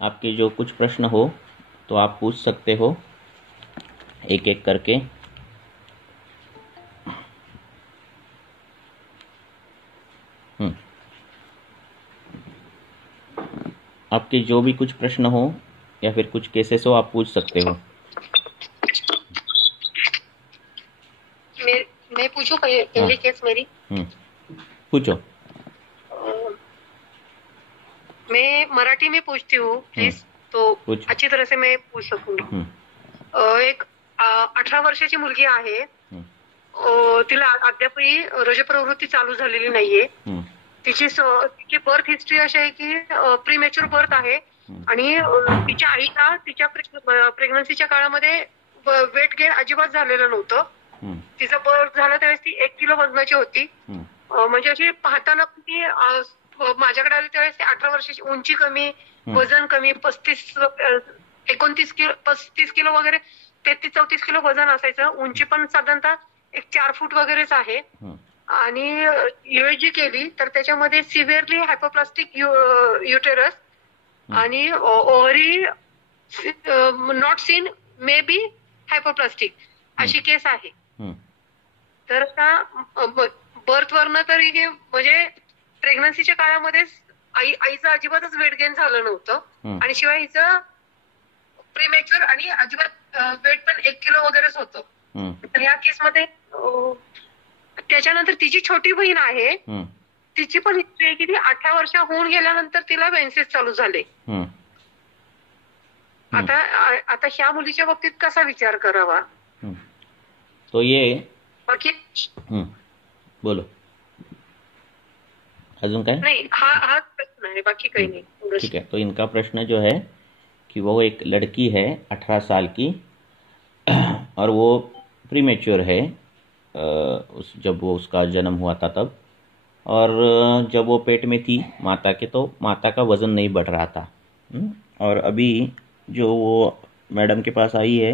आपके जो कुछ प्रश्न हो तो आप पूछ सकते हो एक एक करके। आपके जो भी कुछ प्रश्न हो या फिर कुछ केसेस हो आप पूछ सकते हो। मैं पूछूं पहली केस मेरी? पूछो। मैं मराठी में पूछती हूँ प्लीज, तो पूछो। अच्छी तरह से मैं पूछ सकूंगी। एक 18 वर्षाची मुलगी आहे. तिला अद्यापही रजप्रवृत्ती चालू झालेली नाहीये. तिची बर्थ हिस्ट्री अशी आहे की प्रीमॅच्युअर बर्थ आहे आणि तिच्या आईला तिच्या प्रेग्नन्सीच्या काळामध्ये वेट गेन अजिबात झालेलं नव्हतं. तिचा बर्थ झाला त्यावेळेस ती 1 किलो वजनाची होती. म्हणजे अशी पाहताना ती माझ्याकडे आली त्यावेळेस 18 वर्षाची, उंची कमी, वजन कमी, 35 किलो वगैरे, 33-34 किलो वजन असायचं. उंची पण साधारणतः 4 फूट वगैरेच आहे. आणि यूएजी केली तर त्याच्यामध्ये सिव्हिअरली हायपोप्लास्टिक युटेरस आणि ovary not seen may be hypoplastic अशी केस आहे. तर आता बर्थ वरनं तरी हे म्हणजे प्रेग्नन्सीच्या काळामध्ये आईचं अजिबातच वेट गेन झालं नव्हतं आणि शिवाय हिचं प्रीमॅच्युअर आणि अजिबात वेट पण 1 किलो वगैरेच होतं. तर या केसमध्ये त्याच्यानंतर तिची छोटी बहीण आहे, तिची पण हिस्ट्री आहे की ती 18 वर्ष होऊन गेल्यानंतर तिला मेन्सेस चालू झाले. आता ह्या मुलीच्या बाबतीत कसा विचार करावा? तो ये बाकी बोलो अजून काय? नहीं, हा प्रश्न है, बाकी कहीं नहीं. ठीक है, तो इनका प्रश्न जो है कि वो एक लड़की है 18 साल की और वो प्रीमेच्योर है जब वो उसका जन्म हुआ था तब, और जब वो पेट में थी माता के तो माता का वज़न नहीं बढ़ रहा था। और अभी जो वो मैडम के पास आई है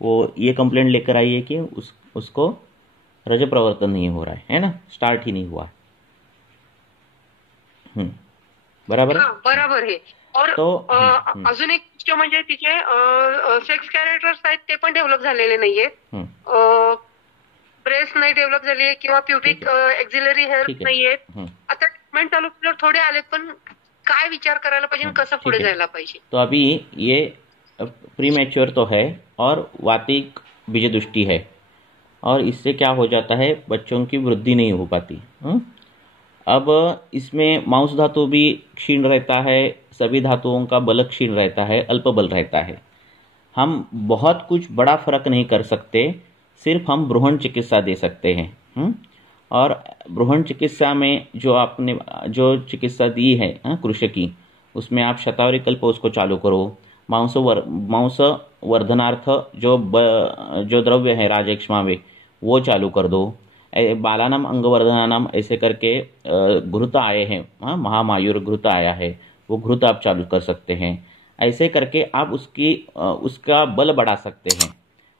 वो ये कंप्लेंट लेकर आई है कि उसको रज प्रवर्तन नहीं हो रहा है ना, स्टार्ट ही नहीं हुआ। बराबर है? बराबर आहे. और तो अजून एक गोष्ट म्हणजे तिचे सेक्स कॅरेक्टर्स आहेत ते पण डेव्हलप झालेले नाहीये. ब्रेस्ट नाही डेव्हलप झाली किंवा प्युबिक एक्झिलरी हेअर नाहीये. आता ट्रीटमेंट चालू केल्यावर थोडे आले, पण काय विचार करायला पाहिजे, कसं पुढे जायला पाहिजे? तो अभी ये प्रीमैच्योर तो है और वातिक बीजदृष्टि है, और इससे क्या हो जाता है बच्चों की वृद्धि नहीं हो पाती। अब इसमें मांस धातु भी क्षीण रहता है, सभी धातुओं का बल क्षीण रहता है, अल्प बल रहता है। हम बहुत कुछ बड़ा फर्क नहीं कर सकते, सिर्फ हम भ्रूण चिकित्सा दे सकते हैं। और भ्रूण चिकित्सा में जो आपने जो चिकित्सा दी है कृषि की, उसमें आप शतावरी कल्प उसको चालू करो। मांस वर्धनार्थ जो द्रव्य है राजक्षमावे वो चालू कर दो। बालानाम अंगवर्धनानाम ऐसे करके घृत आए हैं, महामायूर घृत आया है, वो घृत आप चालू कर सकते हैं। ऐसे करके आप उसका बल बढ़ा सकते हैं।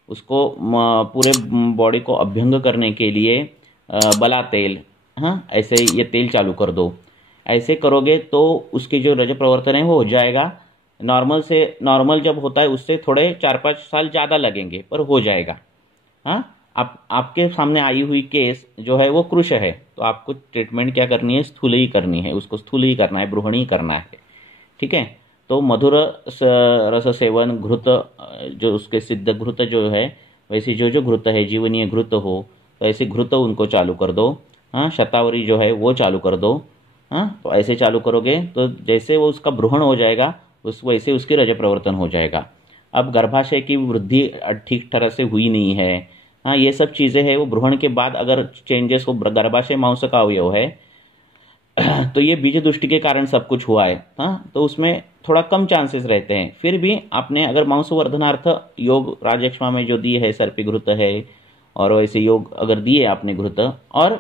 उसको पूरे बॉडी को अभ्यंग करने के लिए बला तेल, ऐसे ये तेल चालू कर दो। ऐसे करोगे तो उसकी जो रज प्रवर्तन है वो हो जाएगा। नॉर्मल जब होता है उससे थोड़े 4-5 साल ज़्यादा लगेंगे, पर हो जाएगा। आपके सामने आई हुई केस जो है वो कृश है, तो आपको ट्रीटमेंट क्या करनी है, स्थूल ही करनी है, उसको स्थूल ही करना है, भ्रूण ही करना है। ठीक है, तो मधुर रस सेवन, घृत जो उसके सिद्ध घृत जो है, वैसे जो घृत है जीवनीय घृत हो, तो ऐसे घृत उनको चालू कर दो। शतावरी जो है वो चालू कर दो। तो ऐसे चालू करोगे तो जैसे वो उसका भ्रूण हो जाएगा वैसे उसकी रज प्रवर्तन हो जाएगा। अब गर्भाशय की वृद्धि ठीक तरह से हुई नहीं है, ये सब चीज़ें हैं, वो भ्रूण के बाद अगर चेंजेस हो, गर्भाशय मांस का अवयव है तो ये बीज दृष्टि के कारण सब कुछ हुआ है, तो उसमें थोड़ा कम चांसेस रहते हैं। फिर भी आपने अगर मांस वर्धनार्थ योग राजक्षमा में जो दी है, सर्पी घृत है और वैसे योग अगर दिए आपने घृत, और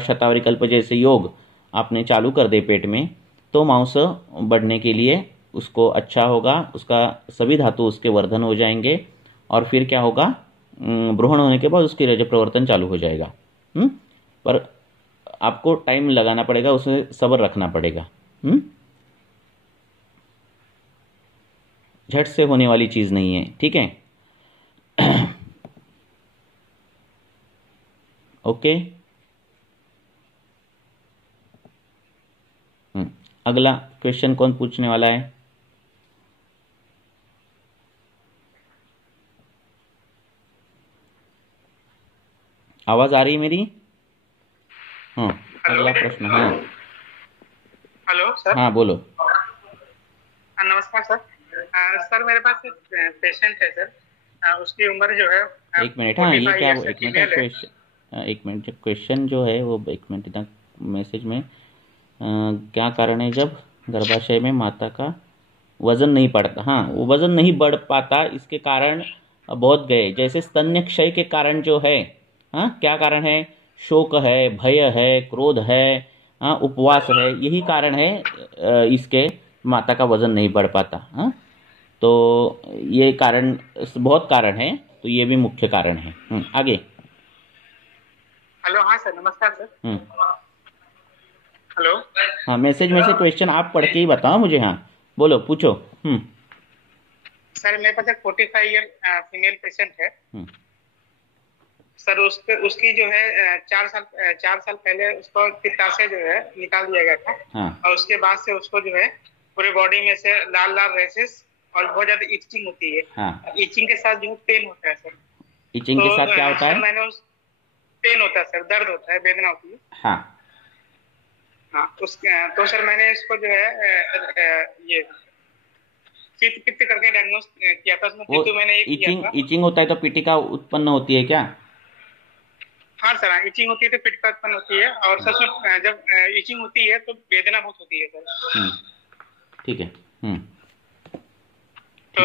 शतावरी कल्प जैसे योग आपने चालू कर दे पेट में, तो मांस बढ़ने के लिए उसको अच्छा होगा, उसका सभी धातु उसके वर्धन हो जाएंगे, और फिर क्या होगा, भ्रूण होने के बाद उसकी रज प्रवर्तन चालू हो जाएगा। पर आपको टाइम लगाना पड़ेगा, उसमें सब्र रखना पड़ेगा। झट से होने वाली चीज़ नहीं है, ठीक है। ओके। अगला क्वेश्चन कौन पूछने वाला है? आवाज आ रही है मेरी? हाँ, अगला प्रश्न। हाँ हेलो सर। हाँ बोलो। नमस्कार सर। सर मेरे पास एक पेशेंट है सर, उसकी उम्र जो है एक मिनट। हाँ, ये क्या, एक क्वेश्चन जो है वो, एक मिनट इतना मैसेज में क्या कारण है जब गर्भाशय में माता का वजन नहीं बढ़ता? हाँ, वो वजन नहीं बढ़ पाता, इसके कारण बहुत गए, जैसे स्तन्य क्षय के कारण जो है। हाँ, क्या कारण है? शोक है, भय है, क्रोध है, हाँ, उपवास है, यही कारण है इसके माता का वजन नहीं बढ़ पाता। हाँ, तो ये कारण, बहुत कारण है, तो ये भी मुख्य कारण है। आगे। हेलो। हाँ सर, नमस्कार सर। हेलो। हाँ, मैसेज में से क्वेश्चन आप पढ़ के ही बताओ मुझे। हाँ बोलो, पूछो। सर मेरे पास एक 45 ईयर फीमेल पेशेंट है सर। उसकी जो है 4 साल पहले उसको पित्ताशय जो है निकाल दिया गया था। हाँ। और उसके बाद से उसको जो है पूरे बॉडी में से लाल लाल रेसेस और बहुत ज्यादा इचिंग होती है। हाँ। इचिंग के साथ जो पेन होता है सर। इचिंग के साथ क्या होता है? पेन होता है सर, दर्द होता है, वेदना होती है। हाँ। हाँ, तो सर मैंने इसको जो है ये पित्त करके डायग्नोस किया था। उसमें पित्त मैंने एक किया था। इचिंग होता है तो पिटिका उत्पन्न होती है क्या? हाँ सर, इचिंग होती है तो पित्त उत्पन्न होती है। और सर जब इचिंग होती है तो वेदना बहुत होती है सर। ठीक है। तो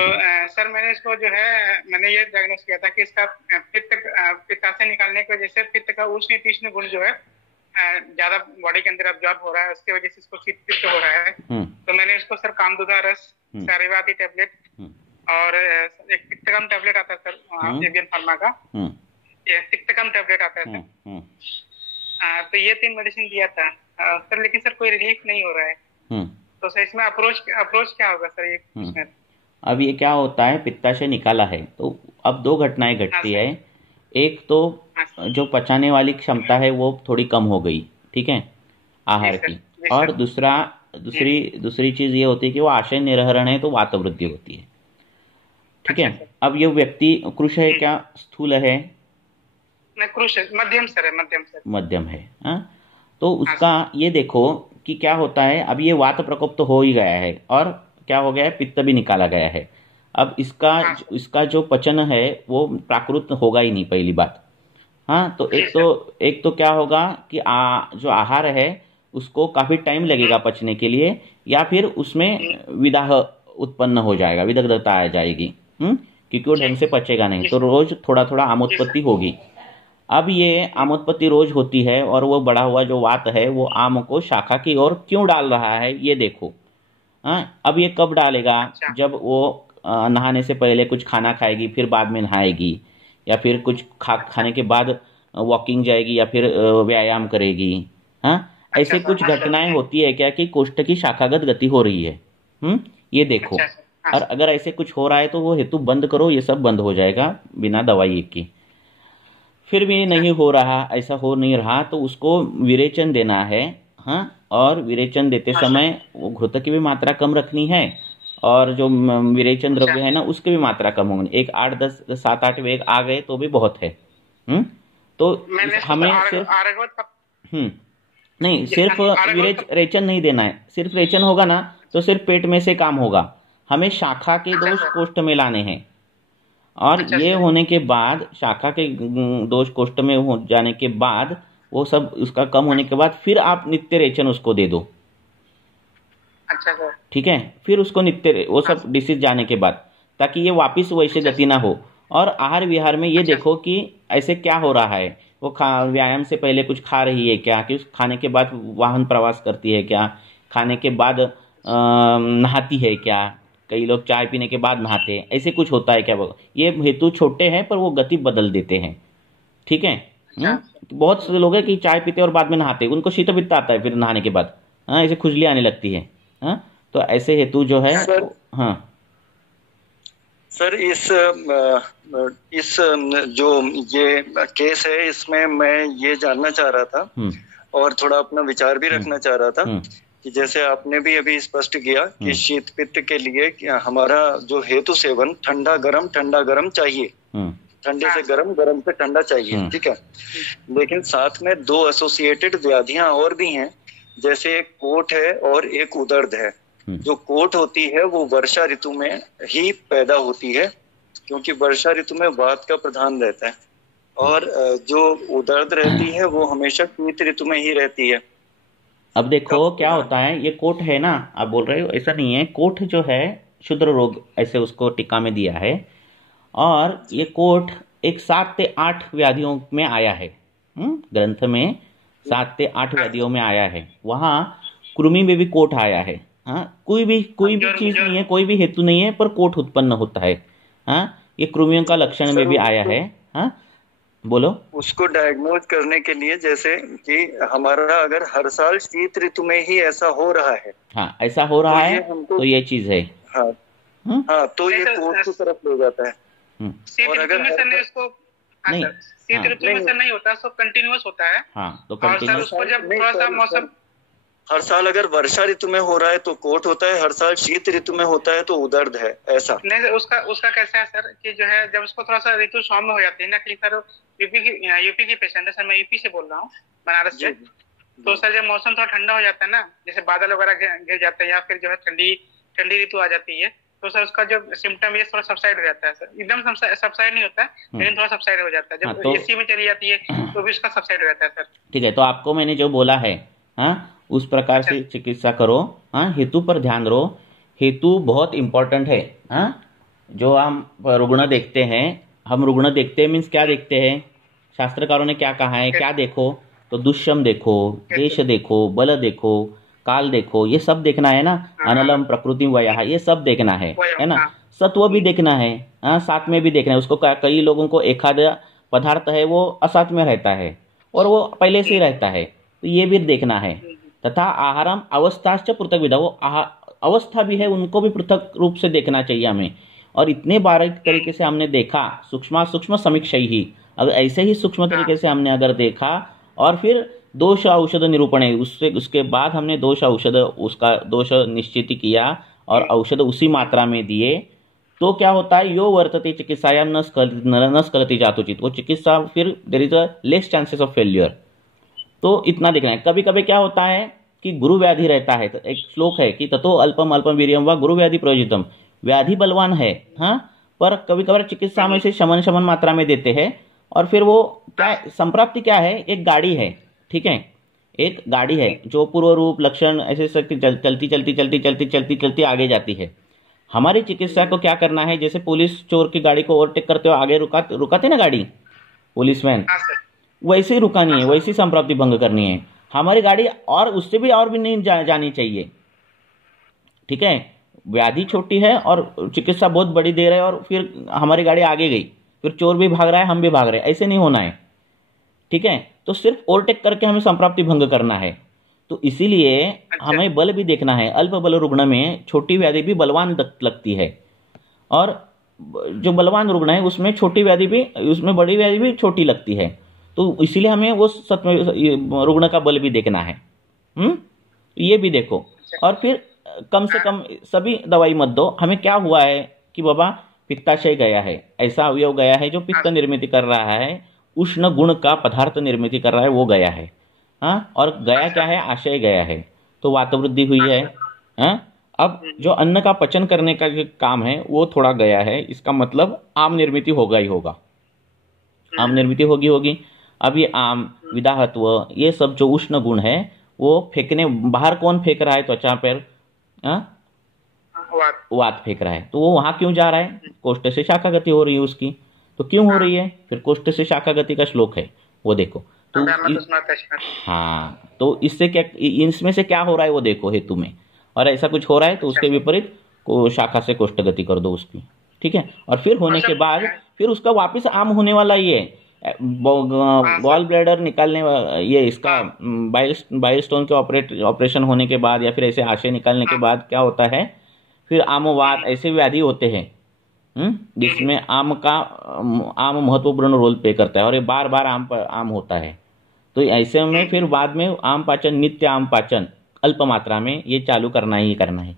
सर मैंने इसको जो है मैंने ये डायग्नोस किया था कि इसका पित्ताशय निकालने की वजह से पित्त का उष्ण तीक्ष्ण गुण जो है ज्यादा बॉडी के अंदर अब्जॉर्ब हो रहा है, उसकी वजह से इसको पित्त हो रहा है। तो मैंने इसको सर कामदुदा रस, सारिवादी टेबलेट और एक पित्तकम टेबलेट आता है सर एवियन फार्मा का, ये पित्तकम टेबलेट आता है सर। तो ये 3 मेडिसिन दिया था सर, लेकिन सर कोई रिलीफ नहीं हो रहा है। तो सर इसमें अप्रोच क्या होगा सर ये? अब ये क्या होता है, पित्ताशय निकाला है तो अब 2 घटनाएं घटती है। एक तो जो पचाने वाली क्षमता है वो थोड़ी कम हो गई, ठीक है, आहार की। और दूसरी चीज ये होती है कि वो आशय निर्हरण है तो वात वृद्धि होती है, ठीक है। अब ये व्यक्ति कृश है क्या, स्थूल है? कृश मध्यम सर है, मध्यम है। हाँ, तो उसका ये देखो कि क्या होता है। अब ये वात प्रकोप तो हो ही गया है और क्या हो गया है, पित्त भी निकाला गया है। अब इसका जो पचन है वो प्राकृत होगा ही नहीं, पहली बात। हाँ, तो एक तो क्या होगा कि जो आहार है उसको काफी टाइम लगेगा पचने के लिए, या फिर उसमें विदाह उत्पन्न हो जाएगा, विदग्धता आ जाएगी, क्योंकि वो ढंग से पचेगा नहीं। तो रोज थोड़ा थोड़ा आमोत्पत्ति होगी। अब ये आमोत्पत्ति रोज होती है और वो बढ़ा हुआ जो वात है वो आम को शाखा की ओर क्यों डाल रहा है, ये देखो। हाँ, अब ये कब डालेगा? जब वो नहाने से पहले कुछ खाना खाएगी, फिर बाद में नहाएगी, या फिर कुछ खाने के बाद वॉकिंग जाएगी, या फिर व्यायाम करेगी। हाँ, ऐसे कुछ घटनाएं होती है क्या कि कोष्ठ की शाखागत गति हो रही है। ये देखो। और अगर ऐसे कुछ हो रहा है तो वो हेतु बंद करो, ये सब बंद हो जाएगा बिना दवाई की। फिर भी नहीं हो रहा, ऐसा हो नहीं रहा, तो उसको विरेचन देना है। हाँ, और विरेचन देते समय वो घृत की भी मात्रा कम रखनी है, और जो विरेचन द्रव्य है ना उसकी भी मात्रा कम होगी। एक 8, 10, 7, 8 वेग आ गए तो भी बहुत है। तो हमें सिर्फ नहीं, सिर्फ रेचन नहीं देना है। सिर्फ रेचन होगा ना तो सिर्फ पेट में से काम होगा, हमें शाखा के दोष कोष्ठ में लाने हैं। और ये होने के बाद, शाखा के दोष कोष्ठ में हो जाने के बाद, वो सब उसका कम होने के बाद फिर आप नित्य रेचन उसको दे दो। अच्छा सर, ठीक है। फिर उसको नित्य वो सब डिसीज जाने के बाद, ताकि ये वापिस वैसे गति ना हो। और आहार विहार में ये देखो कि ऐसे क्या हो रहा है। वो व्यायाम से पहले कुछ खा रही है क्या, कि खाने के बाद वाहन प्रवास करती है क्या, खाने के बाद नहाती है क्या, कई लोग चाय पीने के बाद नहाते हैं, ऐसे कुछ होता है क्या? ये हेतु छोटे हैं पर वो गति बदल देते हैं, ठीक है। बहुत से लोग हैं कि चाय पीते और बाद में नहाते, उनको शीत पित्त आता है फिर नहाने के बाद। हाँ, ऐसे खुजली आने लगती है। हाँ, तो ऐसे हेतु जो है। हाँ, सर इस जो ये केस है, इसमें मैं ये जानना चाह रहा था और थोड़ा अपना विचार भी रखना चाह रहा था कि जैसे आपने भी अभी स्पष्ट किया कि शीत पित्त के लिए हमारा जो हेतु सेवन ठंडा गरम चाहिए, ठंडे से गरम, गरम से ठंडा चाहिए, ठीक है। लेकिन साथ में दो एसोसिएटेड व्याधियां और भी हैं, जैसे एक कोट है और एक उदर्द है। जो कोट होती है वो वर्षा ऋतु में ही पैदा होती है, क्योंकि वर्षा ऋतु में वात का प्रधान रहता है, और जो उदर्द रहती है वो हमेशा शीत ऋतु में ही रहती है। अब देखो क्या होता है, ये कोट है ना, आप बोल रहे हो, ऐसा नहीं है। कोट जो है क्षुद्र रोग ऐसे उसको टीका में दिया है, और ये कोट एक 7 से 8 व्याधियों में आया है। ग्रंथ में 7 से 8 व्याधियों में आया है। वहाँ कृमि में भी कोट आया है। हाँ, कोई भी चीज नहीं है, कोई भी हेतु नहीं है, पर कोट उत्पन्न होता है। हाँ, ये कृमियों का लक्षण में भी आया है। हाँ, बोलो। उसको डायग्नोज करने के लिए, जैसे कि हमारा अगर हर साल शीत ऋतु में ही ऐसा हो रहा है, हाँ ऐसा हो रहा है, तो ये चीज है। हाँ, हाँ, तो ये कोट की तरफ ले जाता है। और अगर शीत ऋतु में से नहीं होता, सो कंटिन्यूअस होता है। हाँ, तो कंटिन्यूअस जब थोड़ा सा मौसम हर साल अगर वर्षा ऋतु में हो रहा है तो कोट होता है, हर साल शीत ऋतु में होता है तो उदर्द है, ऐसा नहीं। उसका कैसा है सर कि जो है जब उसको थोड़ा सा ऋतु सौम्य हो जाती है ना, कि सर यूपी की पेशेंट है सर, मैं यूपी से बोल रहा हूँ, बनारस से। तो सर जब मौसम थोड़ा ठंडा हो जाता है ना, जैसे बादल वगैरह घिर जाते हैं, या फिर जो है ठंडी ऋतु आ जाती है, तो सर उसका जो सिम्टम ये थोड़ा सबसाइड हो जाता है सर। एकदम सबसाइड नहीं होता है, लेकिन थोड़ा सबसाइड हो जाता है। जब एसी में चली जाती है तो भी उसका सबसाइड हो जाता है सर। ठीक है, तो आपको मैंने जो बोला है, हाँ, उस प्रकार से चिकित्सा करो। हाँ, हेतु पर ध्यान दो। हेतु बहुत इंपॉर्टेंट है। हाँ, जो हम रुग्ण देखते हैं, हम रुग्ण देखते हैं मीन्स क्या देखते हैं, शास्त्रकारों ने क्या कहा है, क्या देखो, तो दुष्यम देखो, देश देखो, बल देखो, काल देखो, ये सब देखना है ना। अनलम प्रकृति वयः, ये सब देखना है ना। सत्व भी देखना है, हाँ, साथ में भी देखना है उसको। कई लोगों को एखादा पदार्थ है वो असाथ में रहता है और वो पहले से ही रहता है, तो ये भी देखना है। तथा आहारम अवस्थाश्च पृथक विधा, वो अवस्था भी है, उनको भी पृथक रूप से देखना चाहिए हमें। और इतने बारीक तरीके से हमने देखा, सूक्ष्म समीक्षा ही, अगर ऐसे ही सूक्ष्म तरीके से हमने अगर देखा, और फिर दोष औषध निरूपण है, उसके बाद हमने उसका दोष निश्चित किया और औषध उसी मात्रा में दिए, तो क्या होता है, यो वर्तते चिकित्सायाम न स्खलति जातुचित, वो चिकित्सा फिर there is a less chances of failure. तो इतना देखना है। कभी कभी क्या होता है कि गुरु व्याधि रहता है, तो एक श्लोक है कि ततो अल्पम अल्पम वीर्यम व गुरु व्याधि प्रयोजितम, व्याधि बलवान है, हाँ, पर कभी कभार चिकित्सा में से शमन मात्रा में देते हैं, और फिर वो क्या संप्राप्ति क्या है, एक गाड़ी है, ठीक है, एक गाड़ी है जो पूर्व रूप लक्षण ऐसे चलती आगे जाती है। हमारी चिकित्सा को क्या करना है, जैसे पुलिस चोर की गाड़ी को ओवरटेक करते हुए आगे रुकाते ना गाड़ी, पुलिसमैन, वैसे ही रुकानी है, वैसी संप्राप्ति भंग करनी है हमारी गाड़ी, और उससे भी और भी नहीं जानी चाहिए, ठीक है। व्याधि छोटी है और चिकित्सा बहुत बड़ी दे रहे हैं, और फिर हमारी गाड़ी आगे गई, फिर चोर भी भाग रहा है, हम भी भाग रहे हैं, ऐसे नहीं होना है, ठीक है। तो सिर्फ ओवरटेक करके हमें संप्राप्ति भंग करना है। तो इसीलिए हमें बल भी देखना है। अल्प बल रुग्ण में छोटी व्याधि भी बलवान लगती है, और जो बलवान रुग्ण है उसमें छोटी व्याधि भी, उसमें बड़ी व्याधि भी छोटी लगती है। तो इसीलिए हमें वो रुग्ण का बल भी देखना है। ये भी देखो, और फिर कम से कम सभी दवाई मत दो। हमें क्या हुआ है कि बाबा पित्ताशय गया है, ऐसा अवयव गया है जो पित्त निर्मित कर रहा है, उष्ण गुण का पदार्थ निर्मित कर रहा है, वो गया है। हाँ, और गया क्या है, आशय गया है, तो वातवृद्धि हुई है। हाँ, अब जो अन्न का पचन करने का जो काम है वो थोड़ा गया है, इसका मतलब आम निर्मित होगा ही होगा, आम निर्मित होगी। अब ये आम, विदाहत्व, ये सब जो उष्ण गुण है वो फेंकने, बाहर कौन फेंक रहा है, त्वचा पर वात फेंक रहा है, तो वो वहां क्यों जा रहा है, कोष्ठ से शाखा गति हो रही है उसकी। तो क्यों हो रही है, फिर कोष्ठ से शाखा गति का श्लोक है, वो देखो। तो हाँ, तो इससे क्या, इसमें से क्या हो रहा है वो देखो हेतु में, और ऐसा कुछ हो रहा है तो उसके विपरीत को शाखा से कोष्ठ गति कर दो उसकी, ठीक है। और फिर होने के बाद फिर उसका वापस आम होने वाला ही है, गॉल ब्लैडर निकालने, ये इसका बाइल स्टोन के ऑपरेशन होने के बाद, या फिर ऐसे आशय निकालने के बाद क्या होता है, फिर आमोवात, ऐसे व्याधि होते हैं, जिसमें आम महत्वपूर्ण रोल प्ले करता है और ये बार बार आम होता है। तो ऐसे में फिर बाद में आम पाचन, नित्य आम पाचन अल्प मात्रा में ये चालू करना ही करना है।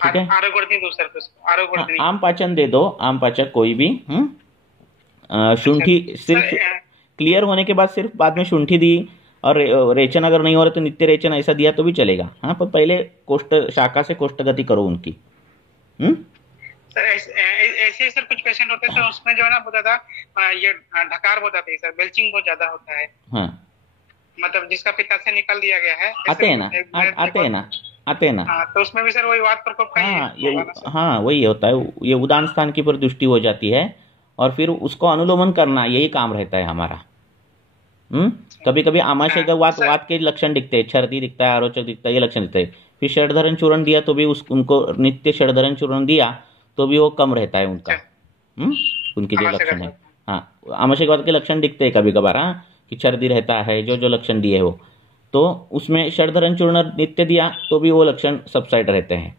ठीक है, आम पाचन दे दो, आम पाचक कोई भी। शुंठी सिर्फ क्लियर होने के बाद सिर्फ बाद में शुंठी दी, और रेचन अगर नहीं हो रहा तो नित्य रेचन ऐसा दिया तो भी चलेगा। हाँ, पर पहले कोष्ठ शाखा से कोष्ठगति करो उनकी। सर ऐसे सर कुछ पेशेंट होते हैं तो उसमें जो है ना बहुत ज्यादा ये ढकार हो जाती है सर, बेल्चिंग बहुत ज्यादा होता है। हाँ, मतलब जिसका पित्ताशय निकाल दिया गया है, आते हैं ना। हाँ, तो उसमें भी सर वही वात प्रकोप का हाँ, वही होता है। ये उदान स्थान की प्रदृष्टि हो जाती है और फिर उसको अनुलोमन करना, यही काम रहता है हमारा। कभी कभी आमाशय का वात के लक्षण दिखते हैं, छर्दी दिखता है, आरोचक दिखता है, ये लक्षण दिखते हैं। फिर षडधरण चूर्ण दिया तो भी उनको नित्य षडधरण चूर्ण दिया तो भी वो कम रहता है उनका। उनके जो लक्षण है, हाँ, आमाशय वात के लक्षण दिखते हैं कभी कभार, हाँ, कि छर्दी रहता है, जो लक्षण दिए हो, तो उसमें षडधरण चूर्ण नित्य दिया तो भी वो लक्षण सबसाइड रहते हैं।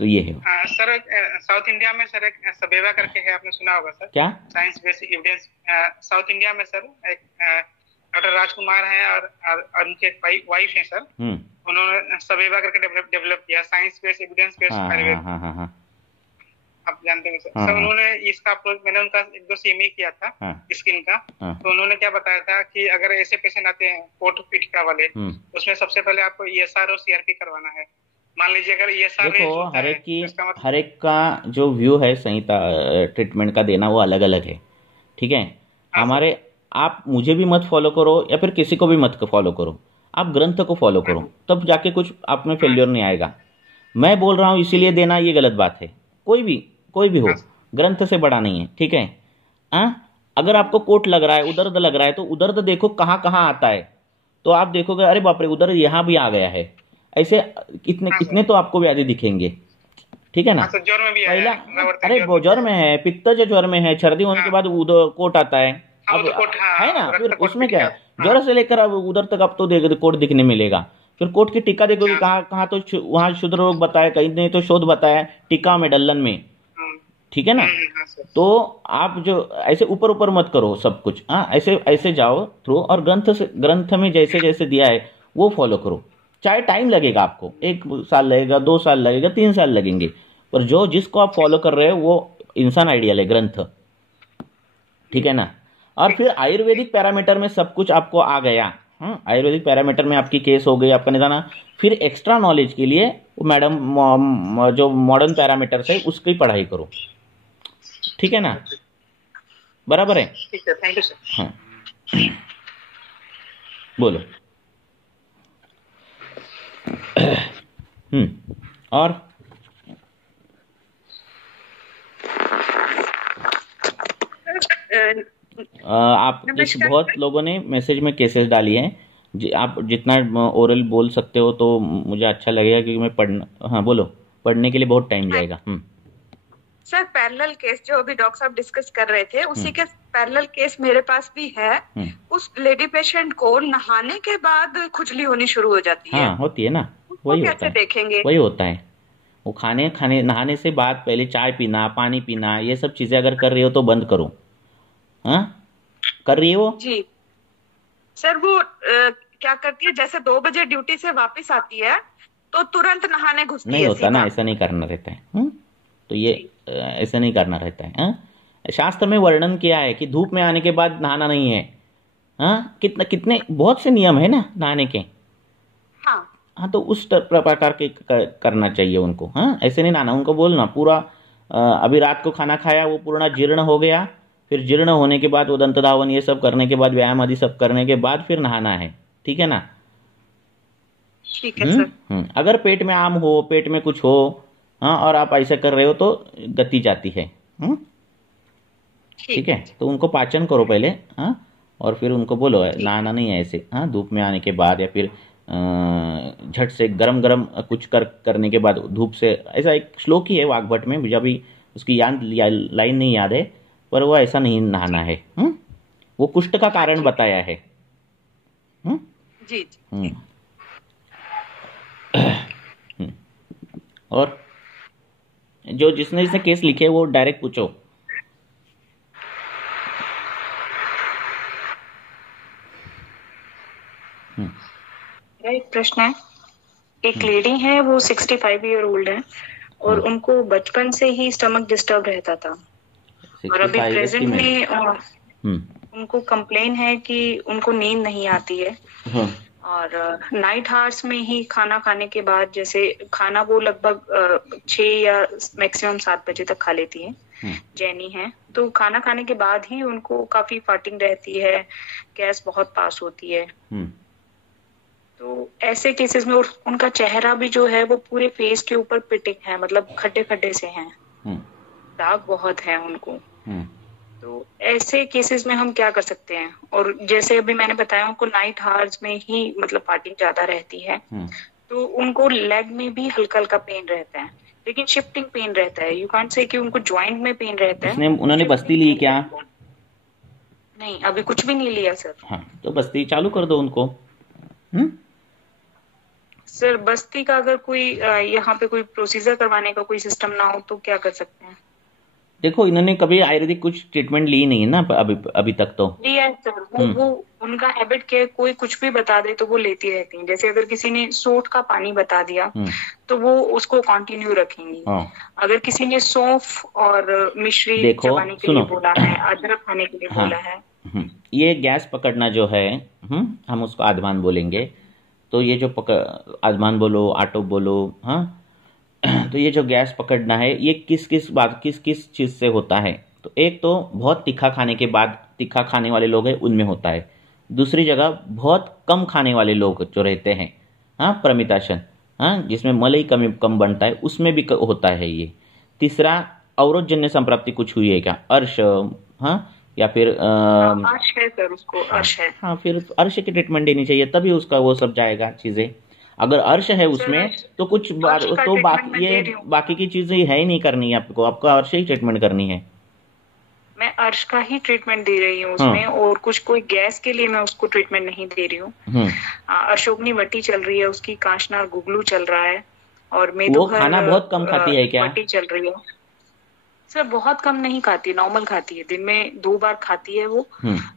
तो ये है सर। साउथ इंडिया में सर एक सबेवा करके है, आपने सुना होगा सर? क्या? Science based evidence. South India में सर एक डॉक्टर राजकुमार हैं और उनके वाइफ हैं सर, उन्होंने सबेवा करके डेवलप किया, science based evidence based Ayurveda. आप जानते हैं सर। उन्होंने इसका अप्रोच, मैंने उनका 1-2 सीएमई किया था स्किन का, तो उन्होंने क्या बताया था कि अगर ऐसे पेशेंट आते हैं कोट पिटका वाले, उसमें सबसे पहले आपको ईएसआर और सीआरपी करवाना है। मान लीजिए अगर ईएसआर देखो, हर एक का जो व्यू है संहिता ट्रीटमेंट का देना वो अलग अलग है। ठीक है, हमारे आप मुझे भी मत फॉलो करो या फिर किसी को भी मत फॉलो करो, आप ग्रंथ को फॉलो करो, तब जाके कुछ आप में फेल्योर नहीं आएगा। मैं बोल रहा हूँ इसीलिए देना, ये गलत बात है। कोई भी हो, ग्रंथ से बड़ा नहीं है। ठीक है, अगर आपको कोट लग रहा है, उदर्द लग रहा है, तो उदर्द देखो कहाँ कहाँ आता है, तो आप देखोगे अरे बाप रे उदर्द यहाँ भी आ गया है। ऐसे कितने तो आपको व्याधि दिखेंगे। ठीक है ना, ज्वर में भी पहला अरे ज्वर में है, पित्त जो ज्वर में है, छर्दी होने के बाद कोट आता है, है ना। फिर उसमें क्या है, ज्वर से लेकर अब उधर तक आप तो कोट दिखने मिलेगा। फिर कोट की टीका देखोगे कहाँ तो वहां शुद्ध रोग बताया, कहीं नहीं तो शोध बताया टीका में डल्लन में। ठीक है ना, तो आप जो ऐसे ऊपर ऊपर मत करो सब कुछ, हाँ, ऐसे जाओ थ्रू, और ग्रंथ में जैसे जैसे दिया है वो फॉलो करो। चाहे टाइम लगेगा आपको, 1 साल लगेगा, 2 साल लगेगा, 3 साल लगेंगे, पर जिसको आप फॉलो कर रहे हो वो इंसान आइडियल है, ग्रंथ। ठीक है ना। और फिर आयुर्वेदिक पैरामीटर में सब कुछ आपको आ गया। आयुर्वेदिक पैरामीटर में आपकी केस हो गई, आपका निदान। फिर एक्स्ट्रा नॉलेज के लिए मैडम जो मॉडर्न पैरामीटर्स है उसकी पढ़ाई करो। ठीक है ना, बराबर है? ठीक है, थैंक यू सर। हाँ, बोलो। और आप बहुत लोगों ने मैसेज में केसेस डाली हैं, आप जितना ओरल बोल सकते हो तो मुझे अच्छा लगेगा, क्योंकि मैं पढ़ना, हाँ बोलो, पढ़ने के लिए बहुत टाइम जाएगा। सर पैरेलल केस जो अभी डॉक्टर साहब डिस्कस कर रहे थे, उसी के पैरेलल केस मेरे पास भी है। उस लेडी पेशेंट को नहाने के बाद खुजली होनी शुरू हो जाती है। हाँ, होती है ना, वही होता है, देखेंगे वही होता है। वो नहाने से बाद पहले चाय पीना, पानी पीना, ये सब चीजें अगर कर रही हो तो बंद करो। हाँ, कर रही हो जी सर। वो क्या करती है, जैसे 2 बजे ड्यूटी से वापस आती है तो तुरंत नहाने घुसती है। नहीं होता ना, ऐसा नहीं करना रहता है। तो ये ऐसा नहीं करना रहता है। शास्त्र में वर्णन किया है कि धूप में आने के बाद नहाना नहीं है। कितने बहुत से नियम है ना नहाने के। हाँ, तो उस प्रकार के करना चाहिए उनको। हाँ, ऐसे नहीं नहाना, उनको बोलना पूरा अभी रात को खाना खाया, वो पूर्ण जीर्ण हो गया, फिर जीर्ण होने के बाद वो दंत धावन ये सब करने के बाद, व्यायाम आदि सब करने के बाद फिर नहाना है। ठीक है ना? ठीक है सर। अगर पेट में आम हो, पेट में कुछ हो, हाँ, और आप ऐसा कर रहे हो तो गति जाती है। ठीक है, तो उनको पाचन करो पहले, हाँ, और फिर उनको बोलो नहाना नहीं है ऐसे। हाँ, धूप में आने के बाद या फिर झट से गरम कुछ करने के बाद धूप से, ऐसा एक श्लोक ही है वाग्भट में, मुझे अभी उसकी लाइन नहीं याद है, पर वो ऐसा नहीं नहाना है। वो कुष्ठ का कारण बताया है। जी। और जो जिसने केस लिखे वो डायरेक्ट पूछो। मेरा एक प्रश्न है, एक लेडी है, वो 65 ईयर ओल्ड है और उनको बचपन से ही स्टमक डिस्टर्ब रहता था और अभी प्रेजेंट में उनको कंप्लेन है कि उनको नींद नहीं आती है और नाइट हार्स में ही खाना खाने के बाद, जैसे खाना वो लगभग 6 या मैक्सिमम 7 बजे तक खा लेती है, जैनी है, तो खाना खाने के बाद ही उनको काफी फाटिंग रहती है, गैस बहुत पास होती है। तो ऐसे केसेस में उनका चेहरा भी जो है वो पूरे फेस के ऊपर पिटिंग है, मतलब खड्डे खड्डे से हैं, दाग बहुत है उनको। तो ऐसे केसेस में हम क्या कर सकते हैं? और जैसे अभी मैंने बताया उनको नाइट हार्स में ही मतलब फाटिंग ज्यादा रहती है, तो उनको लेग में भी हल्का हल्का पेन रहता है, लेकिन शिफ्टिंग पेन रहता है। यू कांट से कि उनको जॉइंट में पेन रहता है। उन्होंने बस्ती ली क्या? नहीं, अभी कुछ भी नहीं लिया सर। हाँ, तो बस्ती चालू कर दो उनको। सर बस्ती का अगर कोई यहाँ पे कोई प्रोसीजर करवाने का कोई सिस्टम ना हो तो क्या कर सकते हैं? देखो, इन्होंने कभी आयुर्वेदिक कुछ ट्रीटमेंट ली नहीं है ना अभी तक तो। लिया है सर, वो उनका हैबिट क्या है, कोई कुछ भी बता दे तो वो लेती रहती हैं। जैसे अगर किसी ने सोंठ का पानी बता दिया तो वो उसको कंटिन्यू रखेंगी। अगर किसी ने सौंफ और मिश्री चबाने के लिए बोला है, अदरक खाने के लिए बोला है, ये गैस पकड़ना जो है, हम उसको आधमान बोलेंगे। तो ये जो आधमान बोलो, आटो बोलो, हाँ, तो ये जो गैस पकड़ना है ये किस किस चीज़ से होता है? तो एक तो बहुत तीखा खाने के बाद, तीखा खाने वाले लोग हैं उनमें होता है। दूसरी जगह बहुत कम खाने वाले लोग जो रहते हैं, हाँ, प्रमिताशन, हाँ, जिसमें मलाई कम बनता है, उसमें भी होता है ये। तीसरा, अवरोधजन्य संप्राप्ति कुछ हुई है क्या? अर्श, हाँ, या फिर अर्श है सर, उसको अर्श है। हाँ, फिर अर्श की ट्रीटमेंट देनी चाहिए, तभी उसका वो सब जाएगा चीज़ें। अगर अर्श है उसमें तो कुछ बाकी की चीजें है ही नहीं करनी है आपको, आपको अर्श ही ट्रीटमेंट करनी है। मैं अर्श का ही ट्रीटमेंट दे रही हूँ उसमें, और कुछ कोई गैस के लिए मैं उसको ट्रीटमेंट नहीं दे रही हूँ। अशोकनी वटी चल रही है उसकी, कांचनार गुगलू चल रहा है, और वो खाना बहुत कम खाती है क्या? वटी चल रही है सर, बहुत कम नहीं खाती, नॉर्मल खाती है, दिन में 2 बार खाती है वो।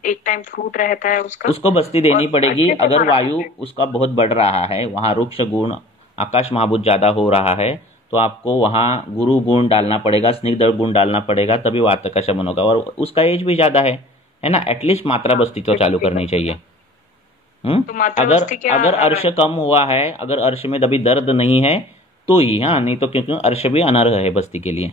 एक टाइम फ्रूट रहता है उसका। उसको बस्ती देनी पड़ेगी। अगर वायु उसका बहुत बढ़ रहा है, वहाँ रुक्ष गुण, आकाश महाभूत ज्यादा हो रहा है, तो आपको वहाँ गुरु गुण डालना पड़ेगा, स्निग्ध गुण डालना पड़ेगा, तभी वात का शमन होगा। और उसका एज भी ज्यादा है ना, एटलीस्ट मात्रा बस्ती तो चालू करनी चाहिए। अगर अर्श कम हुआ है, अगर अर्श में अभी दर्द नहीं है तो ही, हाँ, नहीं तो क्योंकि अर्श भी अनर्ह है बस्ती के लिए।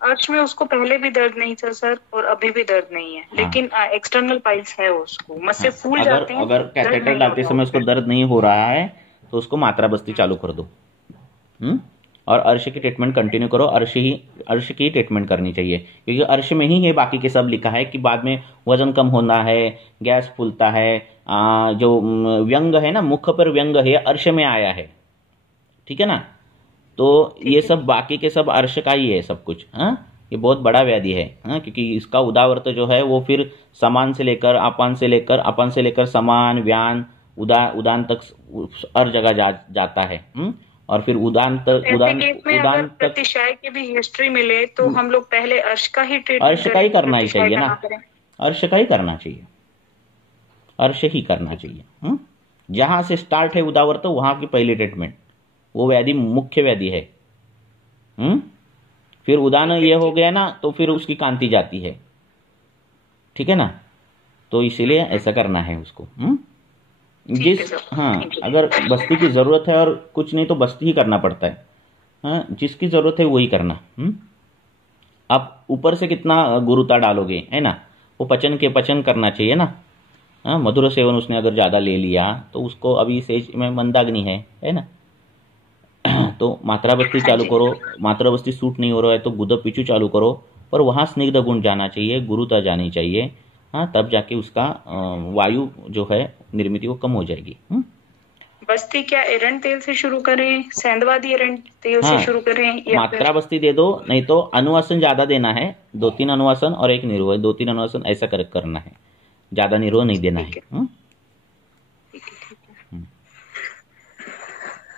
अर्श में उसको पहले भी दर्द नहीं था सर, और अभी भी दर्द नहीं है, लेकिन एक्सटर्नल पाइल्स है उसको, मस्से फूल जाते हैं। अगर कैथेटर डालते समय उसको दर्द नहीं हो रहा है तो उसको मात्रा बस्ती चालू कर दो, और अर्श की ट्रीटमेंट कंटिन्यू करो। अर्श की ट्रीटमेंट करनी चाहिए, क्योंकि अर्श में ही है बाकी के सब लिखा है कि बाद में वजन कम होना है, गैस फूलता है, जो व्यंग है ना, मुख पर व्यंग है, अर्श में आया है, ठीक है ना। तो ये सब बाकी के सब अर्श का ही है सब कुछ। हाँ, ये बहुत बड़ा व्याधि है, हाँ, क्योंकि इसका उदावर्त जो है वो फिर समान से लेकर अपान से लेकर समान, व्यान, उदान तक हर जगह जाता है। और फिर उदान तक प्रतिशय की भी हिस्ट्री मिले तो हम लोग पहले अर्श का ही ट्रीटमेंट, अर्श का ही करना ही चाहिए ना, अर्श का ही करना चाहिए, अर्श ही करना चाहिए। जहां से स्टार्ट है उदावर्त, वहां की पहली ट्रीटमेंट, वो व्याधि मुख्य व्याधि है। फिर उदान ये हो गया ना, तो फिर उसकी कांति जाती है, ठीक है ना। तो इसीलिए ऐसा करना है उसको। हाँ, अगर बस्ती की जरूरत है और कुछ नहीं तो बस्ती ही करना पड़ता है। हाँ, जिसकी जरूरत है वही करना। आप ऊपर से कितना गुरुता डालोगे, है ना, वो पचन करना चाहिए ना। हाँ, मधुर सेवन उसने अगर ज्यादा ले लिया तो उसको अभी सेज में मंदाग्नि है ना। तो मात्रा बस्ती चालू करो, मात्रा बस्ती सूट नहीं हो रहा है तो गुद पिचू चालू करो, पर वहाँ स्निग्ध गुण जाना चाहिए, गुरुता जानी चाहिए। हाँ, तब जाके उसका वायु जो है निर्मिति वो कम हो जाएगी। बस्ती क्या एरंड तेल से शुरू करें, सेंधवादी एरंड तेल से शुरू करें, या मात्रा बस्ती दे दो, नहीं तो अनुवासन ज्यादा देना है, 2-3 अनुवासन और 1 निरोह, 2-3 अनुवासन ऐसा करना है, ज्यादा निरोह नहीं देना है।